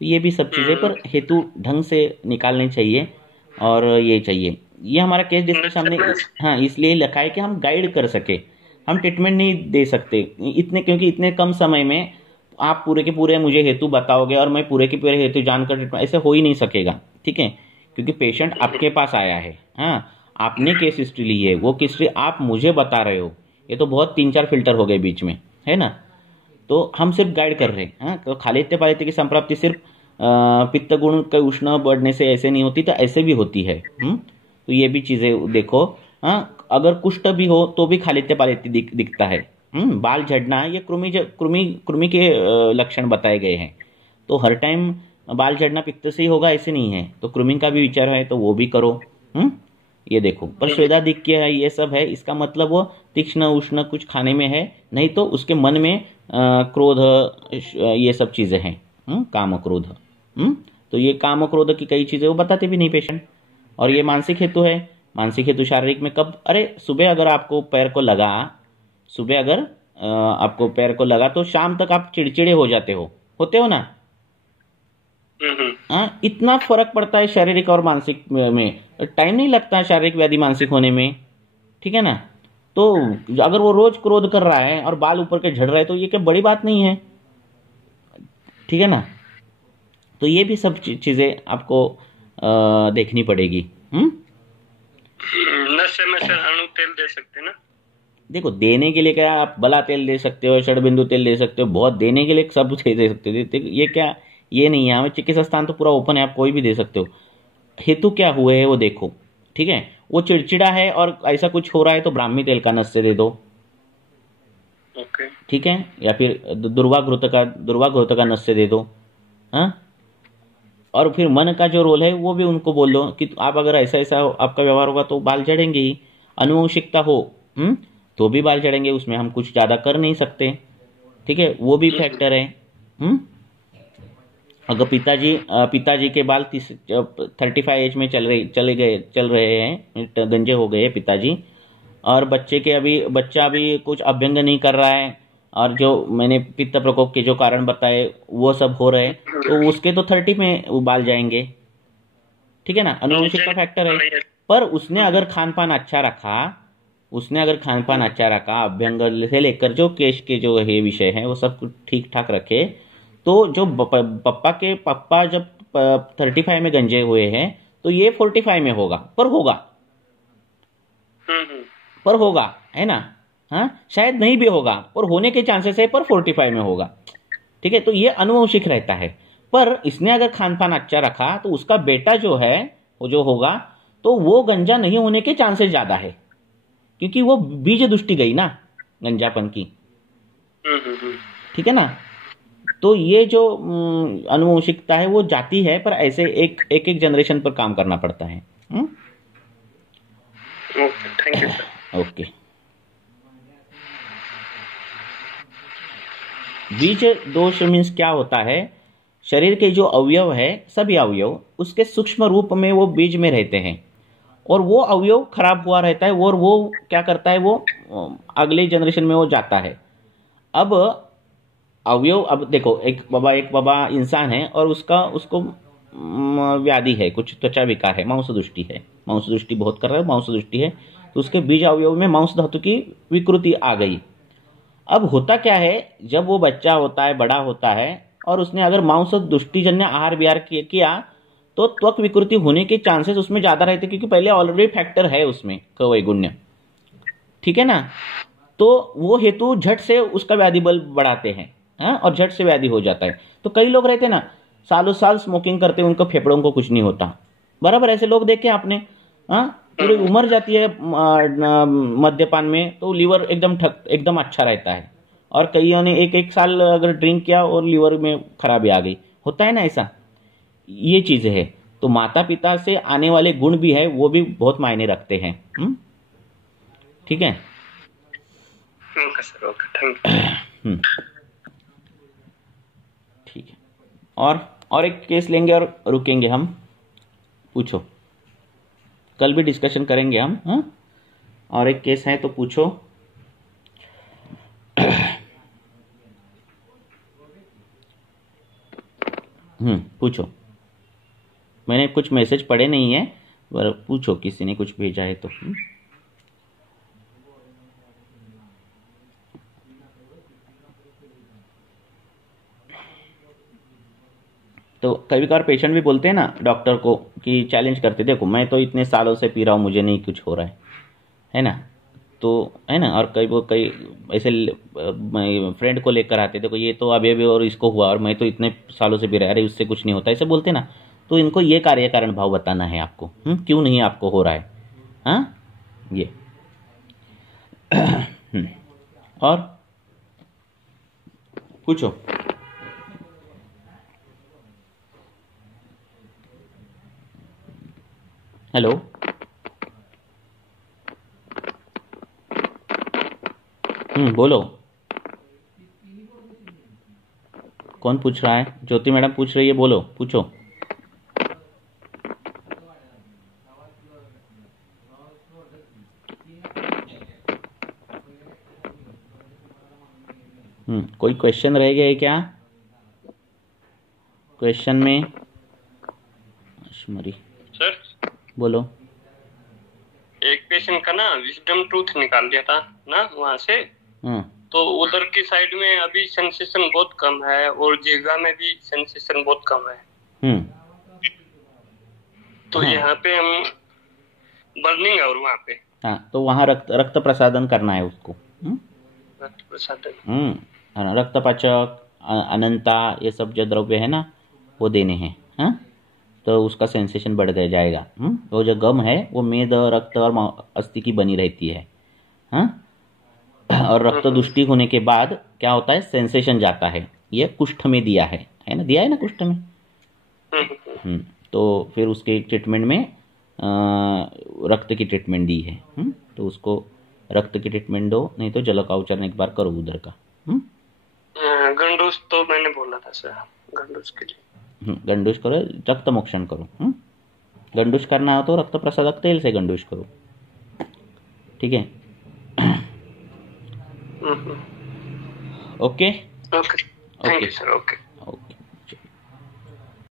ये भी सब चीज़ें पर हेतु ढंग से निकालने चाहिए। और ये चाहिए, ये हमारा केस डिस्कशन हमने इसलिए लिखा है कि हम गाइड कर सके। हम ट्रीटमेंट नहीं दे सकते इतने, क्योंकि इतने कम समय में आप पूरे के पूरे मुझे हेतु बताओगे और मैं पूरे के पूरे हेतु जानकर ट्रीटमेंट, ऐसे हो ही नहीं सकेगा। ठीक है, क्योंकि पेशेंट आपके पास आया है। आपने केस हिस्ट्री ली है, वो हिस्ट्री आप मुझे बता रहे हो, ये तो बहुत 3-4 फिल्टर हो गए बीच में, है ना। तो हम सिर्फ गाइड कर रहे हैं। तो खालित्य पालित्य की संप्राप्ति सिर्फ पित्त गुण के उष्ण बढ़ने से ऐसे नहीं होती, तो ऐसे भी होती है। तो ये भी चीजें देखो। अगर कुष्ठ भी हो तो भी खालित्य पालित्य दिखता है। बाल झड़ना, ये कृमि के लक्षण बताए गए हैं। तो हर टाइम बाल झड़ना पित्त से ही होगा ऐसे नहीं है। तो कृमि का भी विचार है तो वो भी करो। ये देखो, पर स्वेदाधिक्य है, ये सब है, इसका मतलब वो तीक्ष्ण उष्ण कुछ खाने में है, नहीं तो उसके मन में क्रोध, ये सब चीजें हैं। काम क्रोध। तो ये काम क्रोध की कई चीजें वो बताते भी नहीं पेशेंट। और ये मानसिक हेतु है। मानसिक हेतु शारीरिक में कब, अरे सुबह अगर आपको पैर को लगा, सुबह अगर आपको पैर को लगा तो शाम तक आप चिड़चिड़े हो जाते होते हो ना। इतना फर्क पड़ता है शारीरिक और मानसिक में। टाइम नहीं लगता शारीरिक व्याधि मानसिक होने में। ठीक है ना। तो अगर वो रोज क्रोध कर रहा है और बाल ऊपर के झड़ रहे हैं तो ये क्या बड़ी बात नहीं है। ठीक है ना। तो ये भी सब चीजें आपको देखनी पड़ेगी। नशे में सर अणु तेल दे सकते ना। देखो, देने के लिए क्या, आप बला तेल दे सकते हो, षडबिंदु तेल दे सकते हो, बहुत देने के लिए सब दे सकते हो। ये क्या, ये नहीं है। हमें चिकित्सा स्थान तो पूरा ओपन है, आप कोई भी दे सकते हो। हेतु क्या हुए है वो देखो। ठीक है, वो चिड़चिड़ा है और ऐसा कुछ हो रहा है तो ब्राह्मी तेल का नस्य दे दो। ठीक है, या फिर दुर्वाघृत का नस्य दे दो। और फिर मन का जो रोल है वो भी उनको बोल दो कि आप अगर ऐसा ऐसा आपका व्यवहार होगा तो बाल झड़ेंगे ही। अनुवंशिकता हो तो भी बाल झड़ेंगे, उसमें हम कुछ ज्यादा कर नहीं सकते। ठीक है, वो भी फैक्टर है। अगर पिताजी के बाल 35 एज में चल रहे हैं, गंजे हो गए पिताजी, और बच्चा अभी कुछ अभ्यंग नहीं कर रहा है, और जो मैंने पित्त प्रकोप के जो कारण बताए वो सब हो रहे हैं, तो उसके तो 30 में उबाल जाएंगे। ठीक है ना, अनुवंशिक का फैक्टर है। पर उसने अगर खान पान अच्छा रखा, अभ्यंग से लेकर जो केश के जो है विषय है वो सब कुछ ठीक ठाक रखे, तो जो पप्पा जब 35 में गंजे हुए हैं तो ये 45 में होगा, पर होगा है ना। हाँ, शायद नहीं भी होगा, पर होने के चांसेस है, पर 45 में होगा। ठीक है, तो ये अनुवंशिक रहता है। पर इसने अगर खान पान अच्छा रखा तो उसका बेटा जो है वो जो होगा, तो वो गंजा नहीं होने के चांसेस ज्यादा है, क्योंकि वो बीज दृष्टि गई ना गंजापन की। ठीक है ना, तो ये जो अनुवंशिकता है वो जाती है, पर ऐसे एक जनरेशन पर काम करना पड़ता है। Thank you sir. ओके। बीज दोष मीन्स क्या होता है, शरीर के जो अवयव है, सभी अवयव उसके सूक्ष्म रूप में वो बीज में रहते हैं, और वो अवयव खराब हुआ रहता है, और वो क्या करता है, वो अगले जनरेशन में वो जाता है। अब अवयव, अब देखो, एक बाबा इंसान है और उसको व्याधि है, कुछ त्वचा विकार है, मांस दृष्टि बहुत कर रहा है, मांस दृष्टि है, तो उसके बीज अवयव में मांस धातु की विकृति आ गई। अब होता क्या है, जब वो बच्चा होता है, बड़ा होता है, और उसने अगर मांस दृष्टिजन्य आहार विहार किया, तो त्वक विकृति होने के चांसेस उसमें ज्यादा रहते, क्योंकि पहले ऑलरेडी फैक्टर है उसमें कवैगुण्य। ठीक है ना, तो वो हेतु झट से उसका व्याधि बल बढ़ाते हैं, और झट से व्याधि हो जाता है। तो कई लोग रहते ना, सालों साल स्मोकिंग करते, उनको फेफड़ों को कुछ नहीं होता, बराबर। ऐसे लोग देखे आपने, पूरी उम्र जाती है मद्यपान में, तो लीवर एकदम अच्छा रहता है, और कईयों ने एक साल अगर ड्रिंक किया और लीवर में खराबी आ गई, होता है ना ऐसा। ये चीजें है, तो माता पिता से आने वाले गुण भी है, वो भी बहुत मायने रखते हैं। ठीक है, okay sir, okay, thank you. ठीक है, और एक केस लेंगे और रुकेंगे हम। पूछो, कल भी डिस्कशन करेंगे हम। और एक केस है, तो पूछो। पूछो, मैंने कुछ मैसेज पढ़े नहीं है, पर पूछो, किसी ने कुछ भेजा है तो। तो कभी कभार पेशेंट भी बोलते हैं ना डॉक्टर को, कि चैलेंज करते, देखो मैं तो इतने सालों से पी रहा हूँ, मुझे नहीं कुछ हो रहा है ना, तो है ना। और कई ऐसे फ्रेंड को लेकर आते, देखो ये तो अभी और इसको हुआ, और मैं तो इतने सालों से पी रहा, अरे उससे कुछ नहीं होता, ऐसे बोलते ना। तो इनको ये कार्य कारण भाव बताना है आपको, क्यों नहीं आपको हो रहा है। हाँ, ये और पूछो। हेलो, बोलो, कौन पूछ रहा है? ज्योति मैडम पूछ रही है, बोलो, पूछो। कोई क्वेश्चन रह गया है क्या क्वेश्चन में? सर बोलो। एक पेशेंट का ना विजडम टूथ निकाल दिया था ना वहां से, तो उधर की साइड में अभी सेंसेशन बहुत कम है, और जिह्वा में भी सेंसेशन बहुत कम है। तो यहाँ पे हम बर्निंग है, और वहाँ पे तो वहाँ रक्त प्रसादन करना है उसको। रक्त प्रसादन, रक्तपाचक, अनंता, ये सब जो द्रव्य है ना वो देने हैं। तो उसका सेंसेशन बढ़ जाएगा। वो जो गम है वो मेद, रक्त और अस्थि की बनी रहती है। और रक्त दुष्टि होने के बाद क्या होता है, सेंसेशन जाता है। ये कुष्ठ में दिया है ना, दिया है ना कुष्ठ में। तो फिर उसके ट्रीटमेंट में रक्त की ट्रीटमेंट दी है। तो उसको रक्त की ट्रीटमेंट दो, नहीं तो जल का उच्चारण एक बार करो उधर का। गंडूस तो मैंने बोला था सर, गंडूस के लिए। गंडूश करो, रक्तमोक्षण करो। गंडूश करना हो तो रक्तप्रसादक तेल से गंडूश करो, ठीक है। Okay okay, thank you sir. Okay.